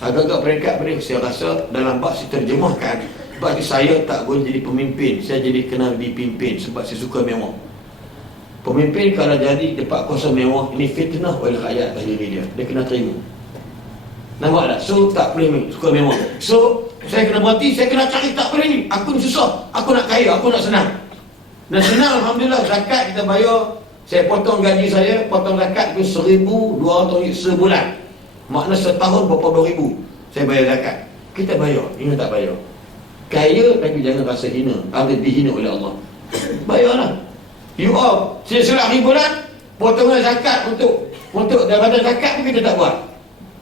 Agak-agak peringkat beri, saya rasa dalam bab saya terjemahkan. Sebab saya tak boleh jadi pemimpin, saya jadi kena dipimpin sebab saya suka mewah. Pemimpin kalau jadi dapat kuasa mewah, ini fitnah oleh rakyat atas diri dia. Dia kena terima. Nampak tak? So tak boleh suka mewah. So saya kena berhenti, saya kena cari, tak boleh ni. Aku ni susah, aku nak kaya, aku nak senang. Dan senang Alhamdulillah, zakat kita bayar. Saya potong gaji saya, potong zakat itu 1,200 sebulan. Makna setahun berapa 2,000 saya bayar zakat. Kita bayar, ini tak bayar. Kaya tapi jangan rasa hina, ada dihina oleh Allah. Bayarlah. You all, sila-sila ribuan potongan zakat untuk daripada zakat pun kita tak buat.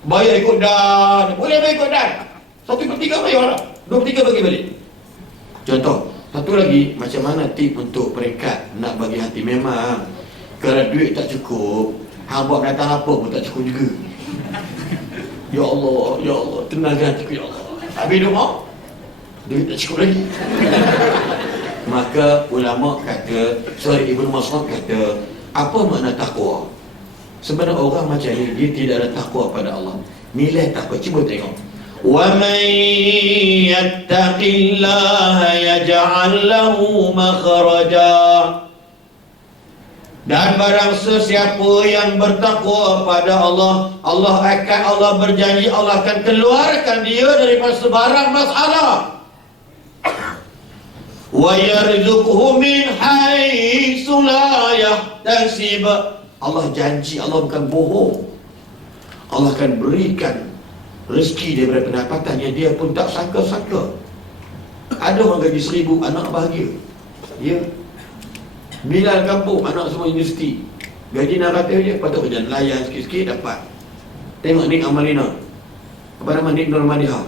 Bayar ikut dan, boleh bayar ikut dan. 1/3 bayar lah, 2/3 bagi balik. Contoh, satu lagi, macam mana tip untuk peringkat nak bagi hati. Memang kalau duit tak cukup, hang buat kata apa pun tak cukup juga. Ya Allah, tenangkan hatiku ya Allah. Habis dia mau, duit tak cukup lagi. Maka ulama kata, Ibnu Mas'ud kata, apa makna takwa? Sebenarnya orang macam ni, dia tidak ada takwa pada Allah. Nilai takwa, cuba tengok. Wa man yattaqillaha yaj'al lahu makhraja. Dan barang sesiapa yang bertakwa pada Allah, Allah berjanji Allah akan keluarkan dia daripada sebarang masalah. Wa yarzuqhu min haitsu la yahtasib. Allah janji, Allah bukan bohong. Allah akan berikan rezeki daripada pendapatan yang dia pun tak sangka-sangka. Ada orang gaji 1,000, anak bahagia. Ya. Bilal kampung, anak semua universiti. Gaji 600 je, patut kerja nelayan sikit-sikit dapat. Tengok Nik Amalina, apa nama, Nik Nurmadiha,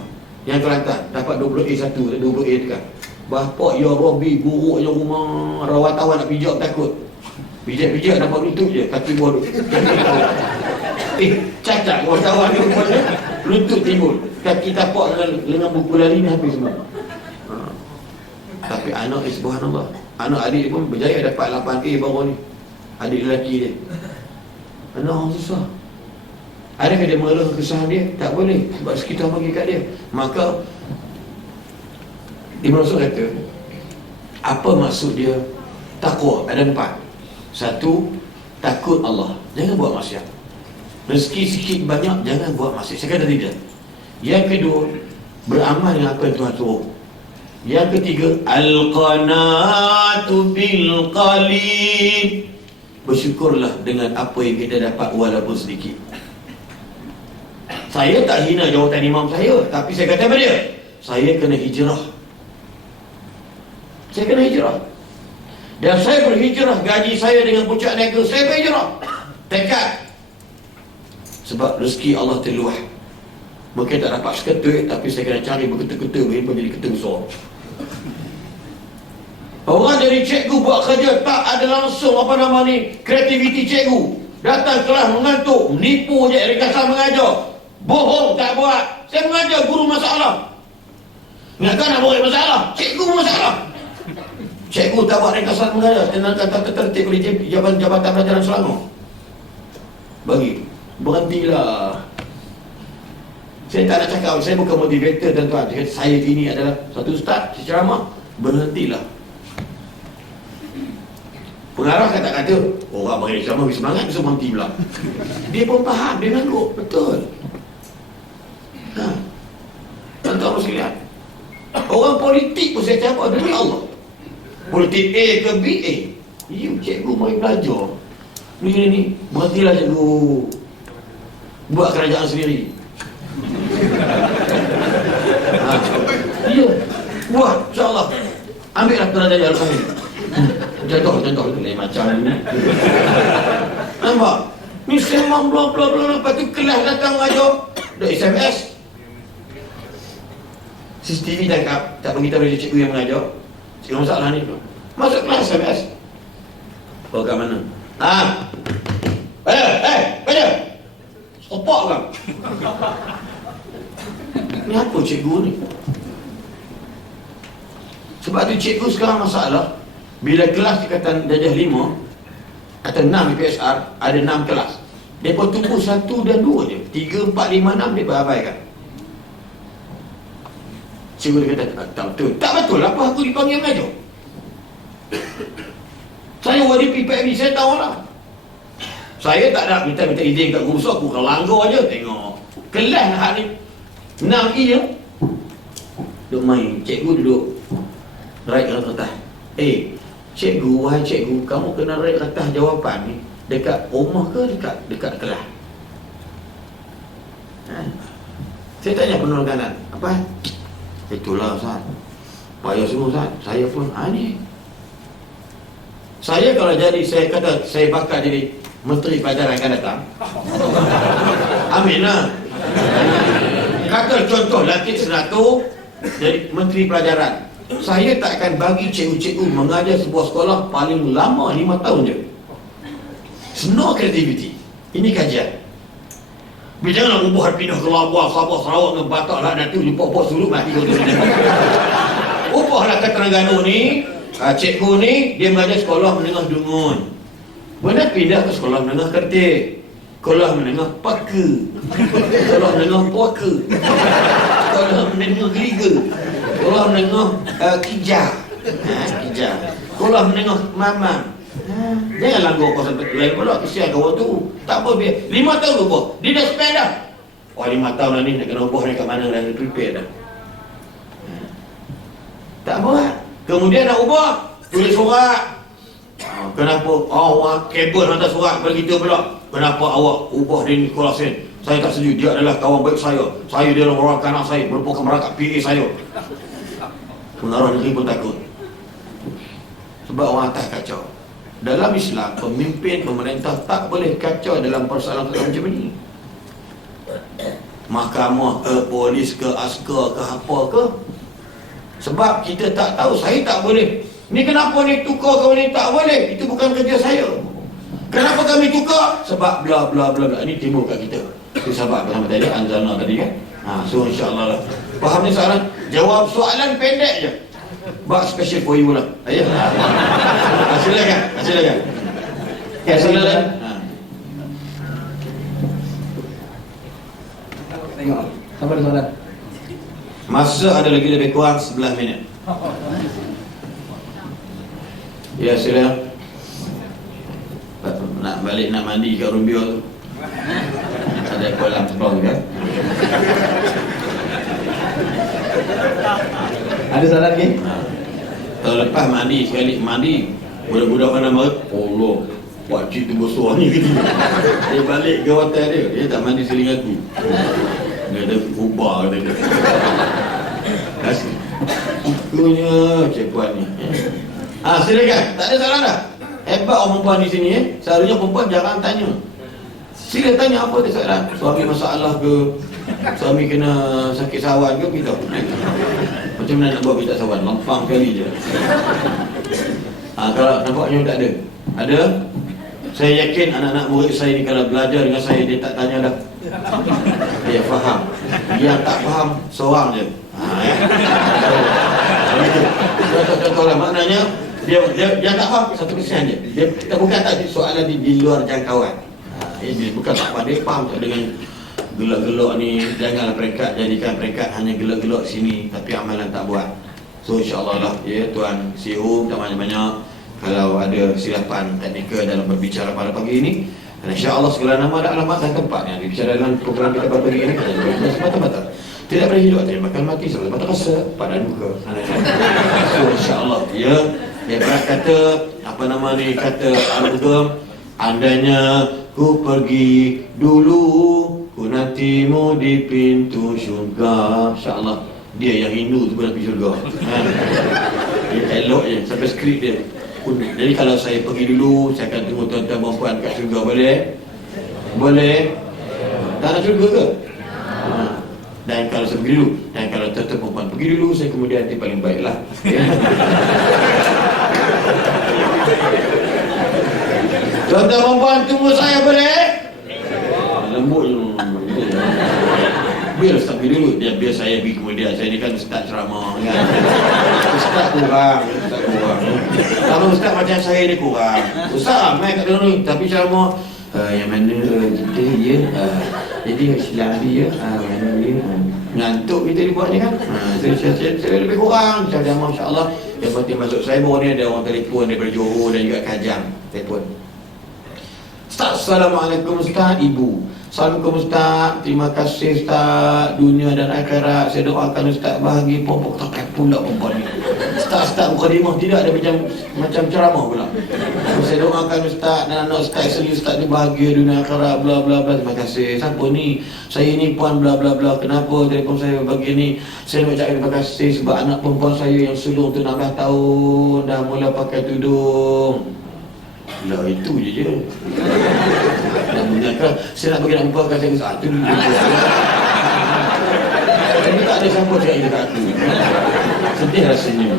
yang Kelantan, dapat 20A1, 20A dekat. Bapak ya Rabbi, buruknya rumah, rawatan nak pijak takut. Pijak-pijak dapat lutut je, kaki buah cacat wartawan ni rupanya, lutut timbul, kaki tapak dengan buku lari ni habis semua. Tapi anak subhanallah, anak adik pun berjaya dapat 8A baru ni, adik lelaki dia. Anak orang susah. Adakah dia mengeluh kesusahan dia? Tak boleh, sebab sekitar bagi kat dia. Maka Ibn Mas'ud kata, apa maksud dia takwa? Ada 4. 1, takut Allah, jangan buat maksiat. Rezeki sikit banyak, jangan buat maksiat. Saya kata tidak. Yang kedua, beramal dengan apa yang Tuhan suruh. Yang ketiga, al-qanaatu bil qalil. Bersyukurlah dengan apa yang kita dapat walaupun sedikit. Saya tak hina jawatan imam saya, tapi saya kata pada dia, saya kena hijrah. Saya kena hijrah. Dan saya berhijrah, gaji saya dengan puncak niaga, saya berhijrah. Tekad. Sebab rezeki Allah terluah. Mungkin tak dapat seketul, tapi saya kena cari berketul-ketul, berhimpan jadi ketul besar. Orang dari cikgu buat kerja, tak ada langsung apa nama ni, kreativiti cikgu. Datang kelas mengantuk, menipu je ringkasan mengajar. Bohong, tak buat. Saya mengajar guru masalah. Ingatkan nak buat masalah, cikgu masalah. Cikgu tak buat ringkasan mengajar, tenangkan tata tertib oleh Jabatan Pelajaran Selangor. Bagi, berhentilah. Saya tak nak cakap, saya bukan motivator tuan-tuan. Saya ini adalah satu ustaz, ceramah, berhentilah. Pengarah kata-kata, orang bagi ceramah bagi semangat, bisa berhenti pula. Dia pun faham, dia ngangguk, betul. Tuan-tuan sekalian, orang politik pun saya cakap demi Allah. Politik A ke B, A. You cikgu mari belajar. Ni, berhentilah cikgu. Buat kerajaan sendiri. Ya, buat, insyaAllah. Ambillah kerajaan kami. Contoh lain macam ni. Nampak? Ni semang bla. Lepas tu kelas datang mengajar. Dah SMS. CCTV tangkap, tak beritahu dia cikgu yang mengajar. Cikgu masalah ni tu. Masuk kelas SMS. Oh, kat mana? Baca. Sopak kan? Ni apa cikgu ni? Sebab tu cikgu sekarang masalah. Bila kelas tingkatan darjah 5 atau 6 di PSR, ada 6 kelas. Mereka tunggu 1 dan 2 je. 3, 4, 5, 6 dia berabaikan. Cikgu dia kata, tak betul. Tak betul, apa aku dipanggil mengajar? Saya YDP PMI, saya tahu lah. Saya tak nak minta izin kat guru besar, aku langgar je. Tengok kelas hak ni 6E je duduk main, cikgu duduk write kat kertas. Cikgu, wahai cikgu, kamu kena write kertas jawapan ni dekat rumah ke dekat kelas? Saya tanya penulis kanan, apa? Itulah Ustaz, payah semua Ustaz. Saya pun ni saya kalau jadi, saya kata saya bakal jadi Menteri Pelajaran akan datang. Amin lah. Kata contoh Latif Senator jadi Menteri Pelajaran, saya tak akan bagi cikgu-cikgu mengajar sebuah sekolah paling lama 5 tahun je. No creativity. Ini kajian. Bila janganlah ubah pindah ke Labuan, Sabah, Sarawak dengan Batak lah, nanti jumpa suruh mati kau tu. Ubahlah ke Terengganu ni, cikgu ni dia mengajar sekolah menengah Dungun. Benar pindah ke sekolah menengah Kertik, sekolah menengah Paka, sekolah menengah Puaka, sekolah menengah Geriga, sekolah menengah Kijah, sekolah menengah Mamang. Jangan langgar pasal lain pula, kesian kawan tu. Tak apa, biar 5 tahun ubah. Dia dah spend dah. 5 tahun dah ni nak kena ubah ni kat mana dah, prepare dah. Tak buat. Kemudian nak ubah, tulis surat. Kenapa awak kabel hantar surat kepada kita pula? Kenapa awak ubah dia ni sekolah sen? Saya tak setuju. Dia adalah kawan baik saya. Saya dia adalah orang kanak saya, merupakan merakat PA saya. Pengarah negeri pun takut. Sebab orang atas kacau. Dalam Islam, pemimpin pemerintah tak boleh kacau dalam persoalan macam ni. Mahkamah ke, polis ke, askar ke, apa ke. Sebab kita tak tahu, saya tak boleh. Ni kenapa ni tukar kau ni tak boleh? Itu bukan kerja saya. Kenapa kami tukar? Sebab bla bla bla bla. Ini timbul kat kita. Itu sebab apa tadi, Anzalna tadi kan. So insyaAllah lah. Faham ni soalan? Jawab soalan pendek je. Bak special for you lah. Ayah. Silakan. Silakan. Tengok. Siapa ada soalan? Masa ada lagi lebih kurang 11 minit. Ya, sila. Nak balik nak mandi kat Rubio tu. Ada kolam sebelah kan? Ada soalan lagi? Tahun lepas mandi sekali mandi, budak-budak mana marah, Allah, pakcik tu besar ni gitu. Dia balik ke hotel dia tak mandi seling aku. Dia ada ubah kata dia. Kasih. Itunya cepuan ni. Silakan. Tak ada soalan dah. Hebat orang perempuan di sini Selalunya perempuan jarang tanya. Sila tanya apa dia soalan. Suami masalah ke, suami kena sakit sawan ke, kita macam mana nak buat minta sawan? Lempang kali je. Kalau nampaknya tak ada. Ada? Saya yakin anak-anak murid saya ni kalau belajar dengan saya, dia tak tanya dah. Dia faham. Yang tak faham seorang je. Contoh lah, maknanya dia tak faham 1% je. Kita bukan tak soalan di luar jangkauan. Dia bukan tak faham, dia faham dengan gelak-gelak ni. Janganlah jadikan peringkat hanya gelak-gelak sini tapi amalan tak buat. So insyaAllah lah Tuan CEO minta banyak-banyak kalau ada silapan teknikal dalam berbicara pada pagi ini. Dan insyaAllah segala nama dan alamat dan tempat yang dibicara dalam program kita pada pagi ini semata-mata tidak boleh hidup, tidak makan mati, selalu mata rasa pada duka. So insyaAllah dia kata kata Al-Qur'an, andainya ku pergi dulu, ku nantimu di pintu syurga. InsyaAllah dia yang Hindu tu pun nak pergi syurga. Dia elok je sampai skrip dia. Jadi kalau saya pergi dulu, saya akan tunggu tuan-tuan perempuan kat syurga, boleh? Boleh? Tak nak syurga ke? Dan kalau saya pergi dulu, dan kalau tuan-tuan perempuan pergi dulu, saya kemudian nanti paling baiklah. Tuan-tuan perempuan tunggu saya, boleh? Lembut je. Biar Ustaz pergi dulu, biar saya pergi kemudian. Saya ni kan Ustaz ceramah kan. Ustaz kurang. Kalau Ustaz macam saya ni kurang. Ustaz main kat dalam ni, tapi ceramah yang mana kita Jadi Islam dia, mana dia ngantuk kita dibuat ni kan. Saya lebih kurang. Saya masya-Allah. Yang penting masuk saya baru ni ada orang telefon daripada Johor dan juga Kajang telefon. Ustaz, Assalamualaikum Ustaz, Ibu. Assalamualaikum Ustaz, terima kasih Ustaz, dunia dan akhirat. Saya doakan Ustaz bahagia. Pokok takkan pula perempuan ni. Ustaz mukadimah tidak ada macam ceramah pula. Saya doakan Ustaz dan anak Ustaz sendiri Ustaz ni bahagia dunia akhirat bla bla bla. Terima kasih. Siapa ni? Saya ni puan bla bla bla. Kenapa telefon saya begini? Saya nak ucapkan terima kasih sebab anak perempuan saya yang sulung tu 16 tahun dah mula pakai tudung. Lah itu je. Dan menyangka saya nak bagi nak buka saya satu dulu. Tapi tak ada siapa cakap dekat aku. Sedih rasanya.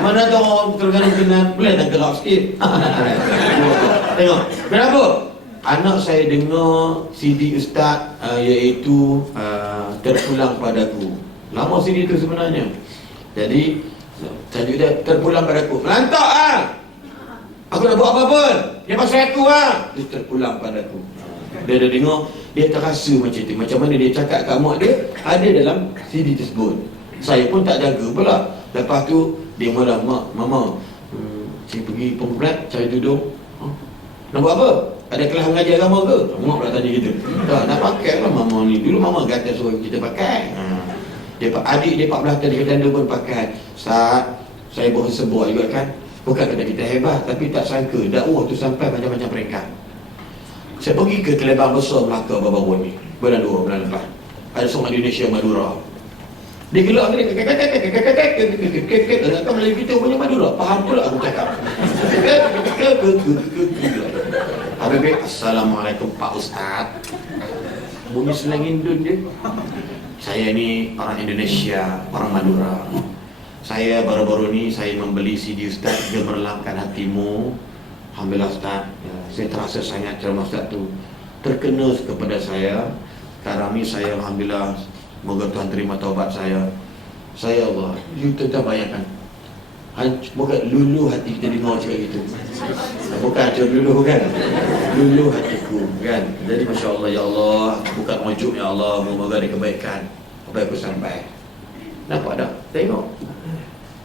Mana tu orang tergantung kena boleh tak gerak sikit. Tengok. Kenapa? Anak saya dengar CD Ustaz iaitu Terpulang Padaku. Lama CD itu sebenarnya. Jadi tajuk dia Terpulang Padaku. Melantak ah. Aku nak buat apa-apa. Dia pasal aku lah. Dia terpulang padaku. Dia dah dengar, dia terasa macam tu. Macam mana dia cakap kat mak dia, ada dalam CD tersebut. Saya pun tak jaga pula. Lepas tu, dia marah, mak, mama, saya pergi penggulat, cari tudung. Nak buat apa? Ada kelas mengaji agama ke? Mak pula tanya gitu. Tak, nak pakai lah mama ni. Dulu mama kata suruh kita pakai. Adik dia 14 tahun, dia kata pun pakai. Saat saya buat sebuah juga kan. Bukan kata kita hebat, tapi tak sangka dakwah tu sampai macam-macam peringkat. Saya pergi ke Kelebang Besar Melaka baru-baru ni, bulan lepas. Ada seorang Indonesia Madura. Dia gelak ni, kata Melayu kita punya Madura. Faham tu lah aku cakap. Habis, Assalamualaikum Pak Ustaz. Bunyi selang Indun dia. Saya ni orang Indonesia, orang Madura. Saya baru-baru ni saya membeli CD Ustaz Gemerlapkan Hatimu. Alhamdulillah Ustaz, saya terasa sangat ceramah Ustaz tu terkena kepada saya. Sekarang ni saya Alhamdulillah, moga Tuhan terima taubat saya. Saya Allah, you tetap bayangkan, bukan lulu hati kita dengar cakap gitu. Bukan macam lulu kan, lulu hatiku kan. Jadi Masya Allah, Ya Allah, bukan wujud Ya Allah, moga ada kebaikan apa yang aku sampai. Nampak tak? Tengok.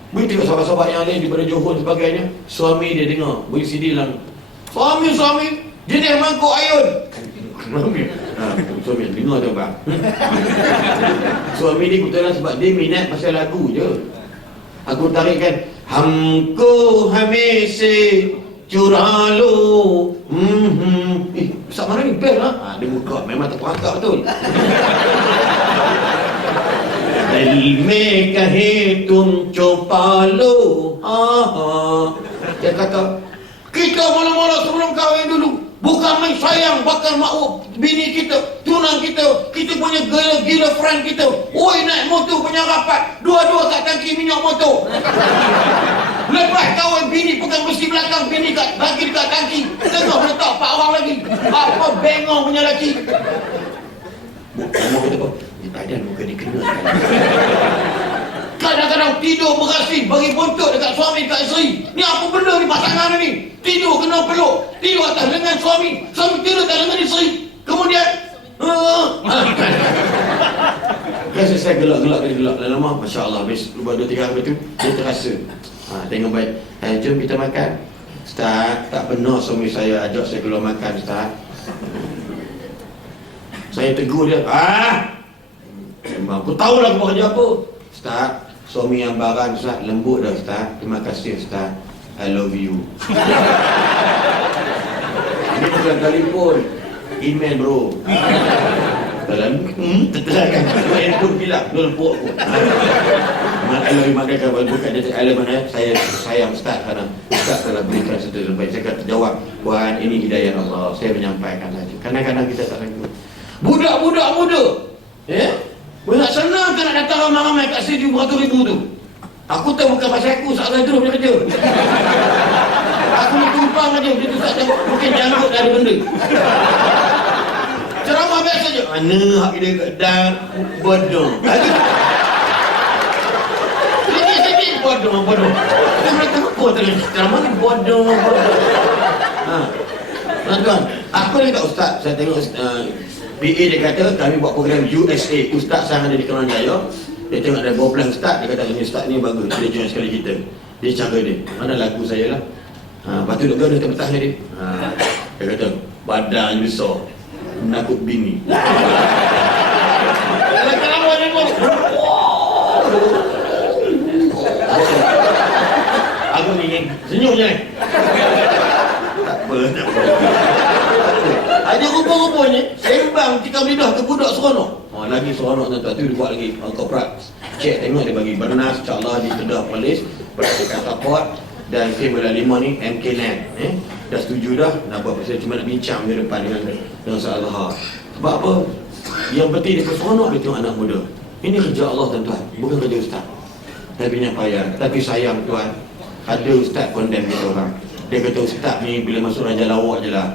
Begitu sahabat-sahabat yang lain daripada Johor dan sebagainya. Suami dia dengar beri CD lang. Suami jenis mangkuk ayun. Suami dengar tu bang. Suami ni kebetulan sebab dia minat pasal lagu je. Aku tarikkan Hamko Hamisi Curalu. Besar mana ni best lah. Dia buka memang terperangkap betul. दिल में कहे तुम छुपा लो. Dia kata kita mula-mula sebelum kahwin dulu bukan main sayang bakal mak bini kita, tunang kita punya gila friend kita. Oi naik motor punya rapat, dua-dua kat tangki minyak motor. Lepas kahwin bini pegang besi belakang, bini lagi dekat tangki. Tengok letak 4 orang lagi. Apa bengong punya lelaki. Kamu kata apa? Badan muka dia kena sekali. Kadang-kadang tidur berasin bagi bontot dekat suami dekat isteri. Ni apa benda ni pasangan ni? Tidur kena peluk, tidur atas lengan suami tidur atas lengan isteri. Kemudian biasa saya gelak. Lama Masya Allah, habis 2-3 hari tu dia terasa. Tengok baik. Jom kita makan. Ustaz, tak benar suami saya ajak saya keluar makan Ustaz. Saya tegur dia. Aku tahu lah aku buat kerja apa. Ustaz, suami yang barang Ustaz, lembut dah Ustaz. Terima kasih Ustaz, I love you. Ini bukan telefon, email bro. Dalam terterangkan handphone gila, lempuk aku. I love you, maka bukan dia I love mana. Saya sayang Ustaz kerana Ustaz telah berikan satu terbaik. Saya kata jawab, Tuhan ini hidayah Allah. Saya menyampaikan saja. Kadang-kadang kita tak sanggup. Budak-budak muda, banyak senang kan nak datang ramai-ramai kat sini beratus ribu tu. Aku tahu bukan pasal aku, saat saya terus punya kerja. Aku nak tumpang aja, dia tu tak tahu. Mungkin janggut dah ada benda. Ceramah biasa je. Mana hak dia dan bodoh. Sikit-sikit bodoh. Dia mereka apa tadi? Ceramah ni bodoh. Tuan-tuan, aku ni kat Ustaz, saya tengok PA dia kata kami buat program USA, ustaz sekarang ada di Kelana Jaya. Dia tengok ada 12 ustaz, dia kata ni ustaz ni bagus, dia join sekali kita. Dia cara dia, mana lagu saya lah. Lepas tu duduk dia petang dia. Dia kata badan besar, menakut bini. Kalau dia pun aku ni senyum je. Tak apa. Ada rupa-rupanya sembang tikam lidah ke budak seronok. Lagi seronok tuan-tuan tu dia buat lagi korporat. Cek tengok dia bagi bernas insya-Allah di Kedah Polis, berdasarkan support dan K-5 ni MKNet. Dah setuju dah. Nak buat pasal cuma nak bincang di depan dengan Ustaz Azhar. Sebab apa? Yang penting dia seronok dia tengok anak muda. Ini kerja Allah tuan-tuan, bukan kerja ustaz. Tapi punya payah. Tapi sayang tuan, ada ustaz condemn kita orang. Dia kata ustaz ni bila masuk raja lawak je lah.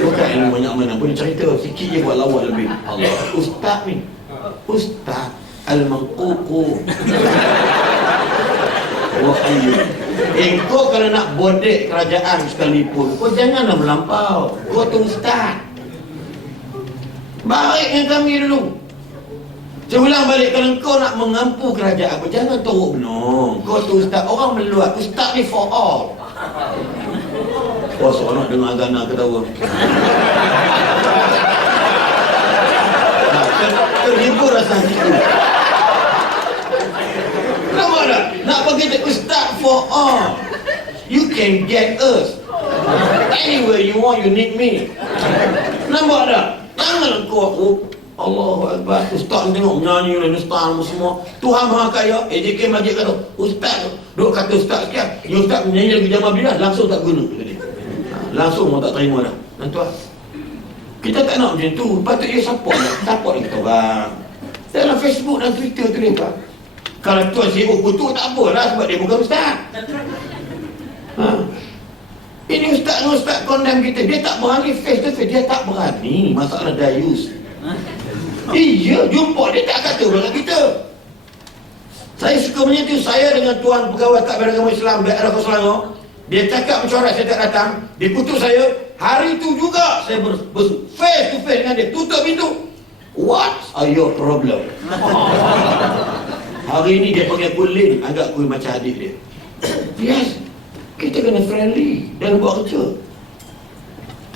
Bukan ilmu banyak mana pun dia cerita sikit je buat lawak lebih. Allah, ustaz ni ustaz al-manququ wahyu. Kau kalau nak bodek kerajaan sekalipun, kau janganlah melampau. Kau tu ustaz. Baik dengan kami dulu. Saya ulang balik, kalau kau nak mengampu kerajaan, kau jangan teruk benar. Kau tu ustaz, orang meluat. Ustaz ni for all. Oh, seronok dengar agama ketawa. Terhibur rasa hatiku. Nampak tak? Nak bagi kita ustaz for all. You can get us anywhere you want, you need me. Nampak tak? Jangan kau Allahu Akbar. Ustaz tengok menyanyi dan ustaz semua. Tuhan Maha Kaya. AJK Majid kata ustaz tu duk kata ustaz sekian. Ya ustaz menyanyi lagi jamaah bila langsung tak guna. Langsung orang tak terima dah. Tuan, kita tak nak macam tu. Patut dia support lah. Support kita orang dalam Facebook dan Twitter tu dia pak. Kalau tuan sibuk kutuk tak apalah, sebab dia bukan ustaz. Ini ustaz condemn kita. Dia tak berani face to face. Dia tak berani. Masalah dayus. Iya, jumpa dia tak kata dengan kita. Saya suka menyentuh saya dengan tuan pegawai Takbir Agama Islam daerah Selangor. Dia cakap mencorak, saya tak datang. Dia kutuk saya. Hari itu juga saya face to face dengan dia. Tutup pintu. What are your problem? Hari ini dia panggil kulin, anggap aku macam adik dia. Yes, kita kena friendly dalam buat kerja.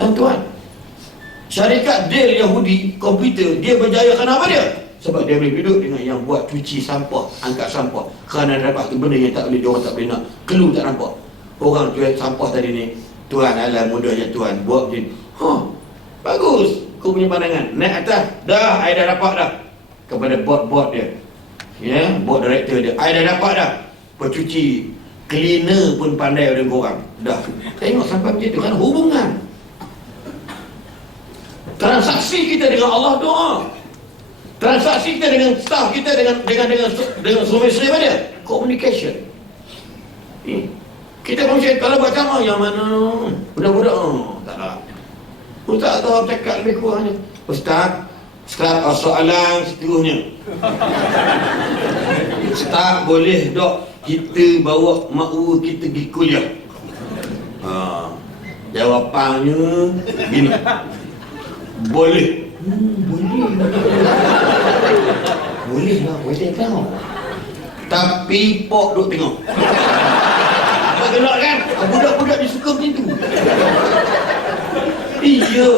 Tuan-tuan, syarikat Dell Yahudi komputer, dia berjaya kenapa dia? Sebab dia boleh duduk dengan yang buat cuci sampah, angkat sampah. Kerana dapat tu benda yang tak boleh, dia orang tak boleh nak. Kelu tak nampak. Orang cuci sampah tadi ni, tuan alam mudah je tuan, buat macam ni. Bagus, kau punya pandangan. Naik atas, dah, I dah dapat dah. Kepada bot dia. Ya, bot director dia. I dah dapat dah. Pencuci, cleaner pun pandai daripada korang. Dah. Tengok sampai macam tu kan hubungan. Transaksi kita dengan Allah doa. Transaksi kita dengan staff kita dengan suami isteri dia. Communication. Kita manusia kalau buat sama yang mana budak-budak tak nak. Ustaz tahu cakap lebih kurangnya. Ustaz, sekarang soalan seterusnya. Ustaz boleh dok kita bawa makwu kita pergi kuliah? Jawapannya gini. Boleh. Boleh. Boleh lah, boleh tengok. Tapi pok duk tengok. Apa gelak kan? Budak-budak dia suka macam tu. Iya.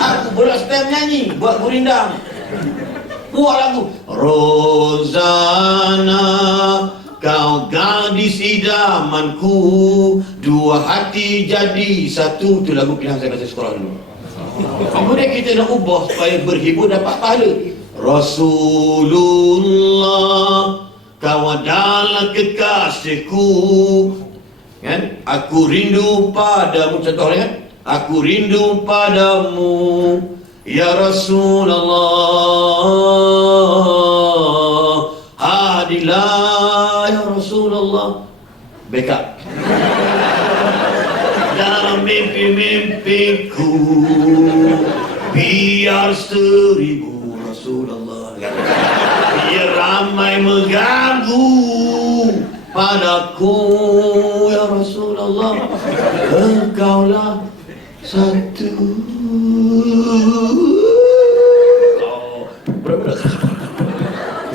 Aku pula setel nyanyi, buat gurindam. Buat lagu Rozana, kau gadis idamanku, dua hati jadi satu. Tu lagu pilihan saya kasih sekolah dulu. Kemudian kita nak ubah supaya berhibur dapat pahala. Rasulullah, kau adalah kekasihku, kan? Aku rindu padamu. Contoh kan? Aku rindu padamu, ya Rasulullah. Hadilah ya Rasulullah. Backup. Dalam mimpi-mimpiku, biar 1000 Rasulullah, biar ramai mengganggu padaku, ya Rasulullah. Engkaulah satu.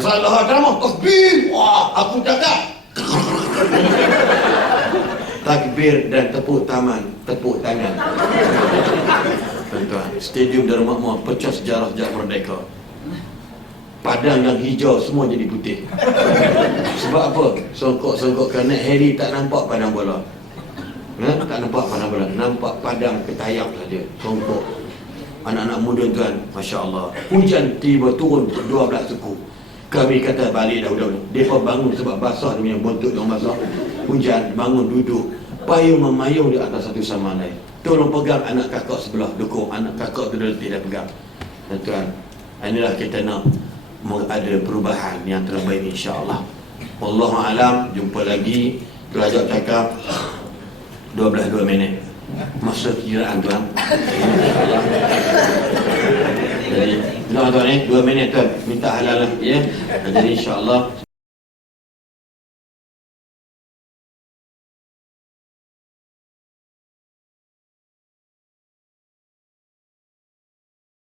Salah drama, takbir. Wah, aku cakap. Takbir dan tepuk tangan. Tuan-tuan, stadium Darul Makmur pecah sejarah sejak merdeka. Padang yang hijau semua jadi putih. Sebab apa? Songkok-songkok kerana Harry tak nampak padang bola. Tak nampak padang bola, nampak padang ketayap saja. Songkok. Anak-anak muda tuan, Masya Allah. Hujan tiba turun 12 suku. Kami kata balik dahulu. Mereka bangun sebab basah, dia punya bontot yang basah. Hujan, bangun duduk. Payung memayung di atas satu sama lain. Tolong pegang anak kakak sebelah, dukung anak kakak tu dia pegang. Dan tuan, inilah kita nak ada perubahan yang terbaik insya-Allah. Wallahu alam, jumpa lagi. Belajar cakap 12 minit. Masa kiraan tuan. InsyaAllah. Jadi, tuan-tuan 2 minit tuan. Minta halal lah ya. Jadi insya-Allah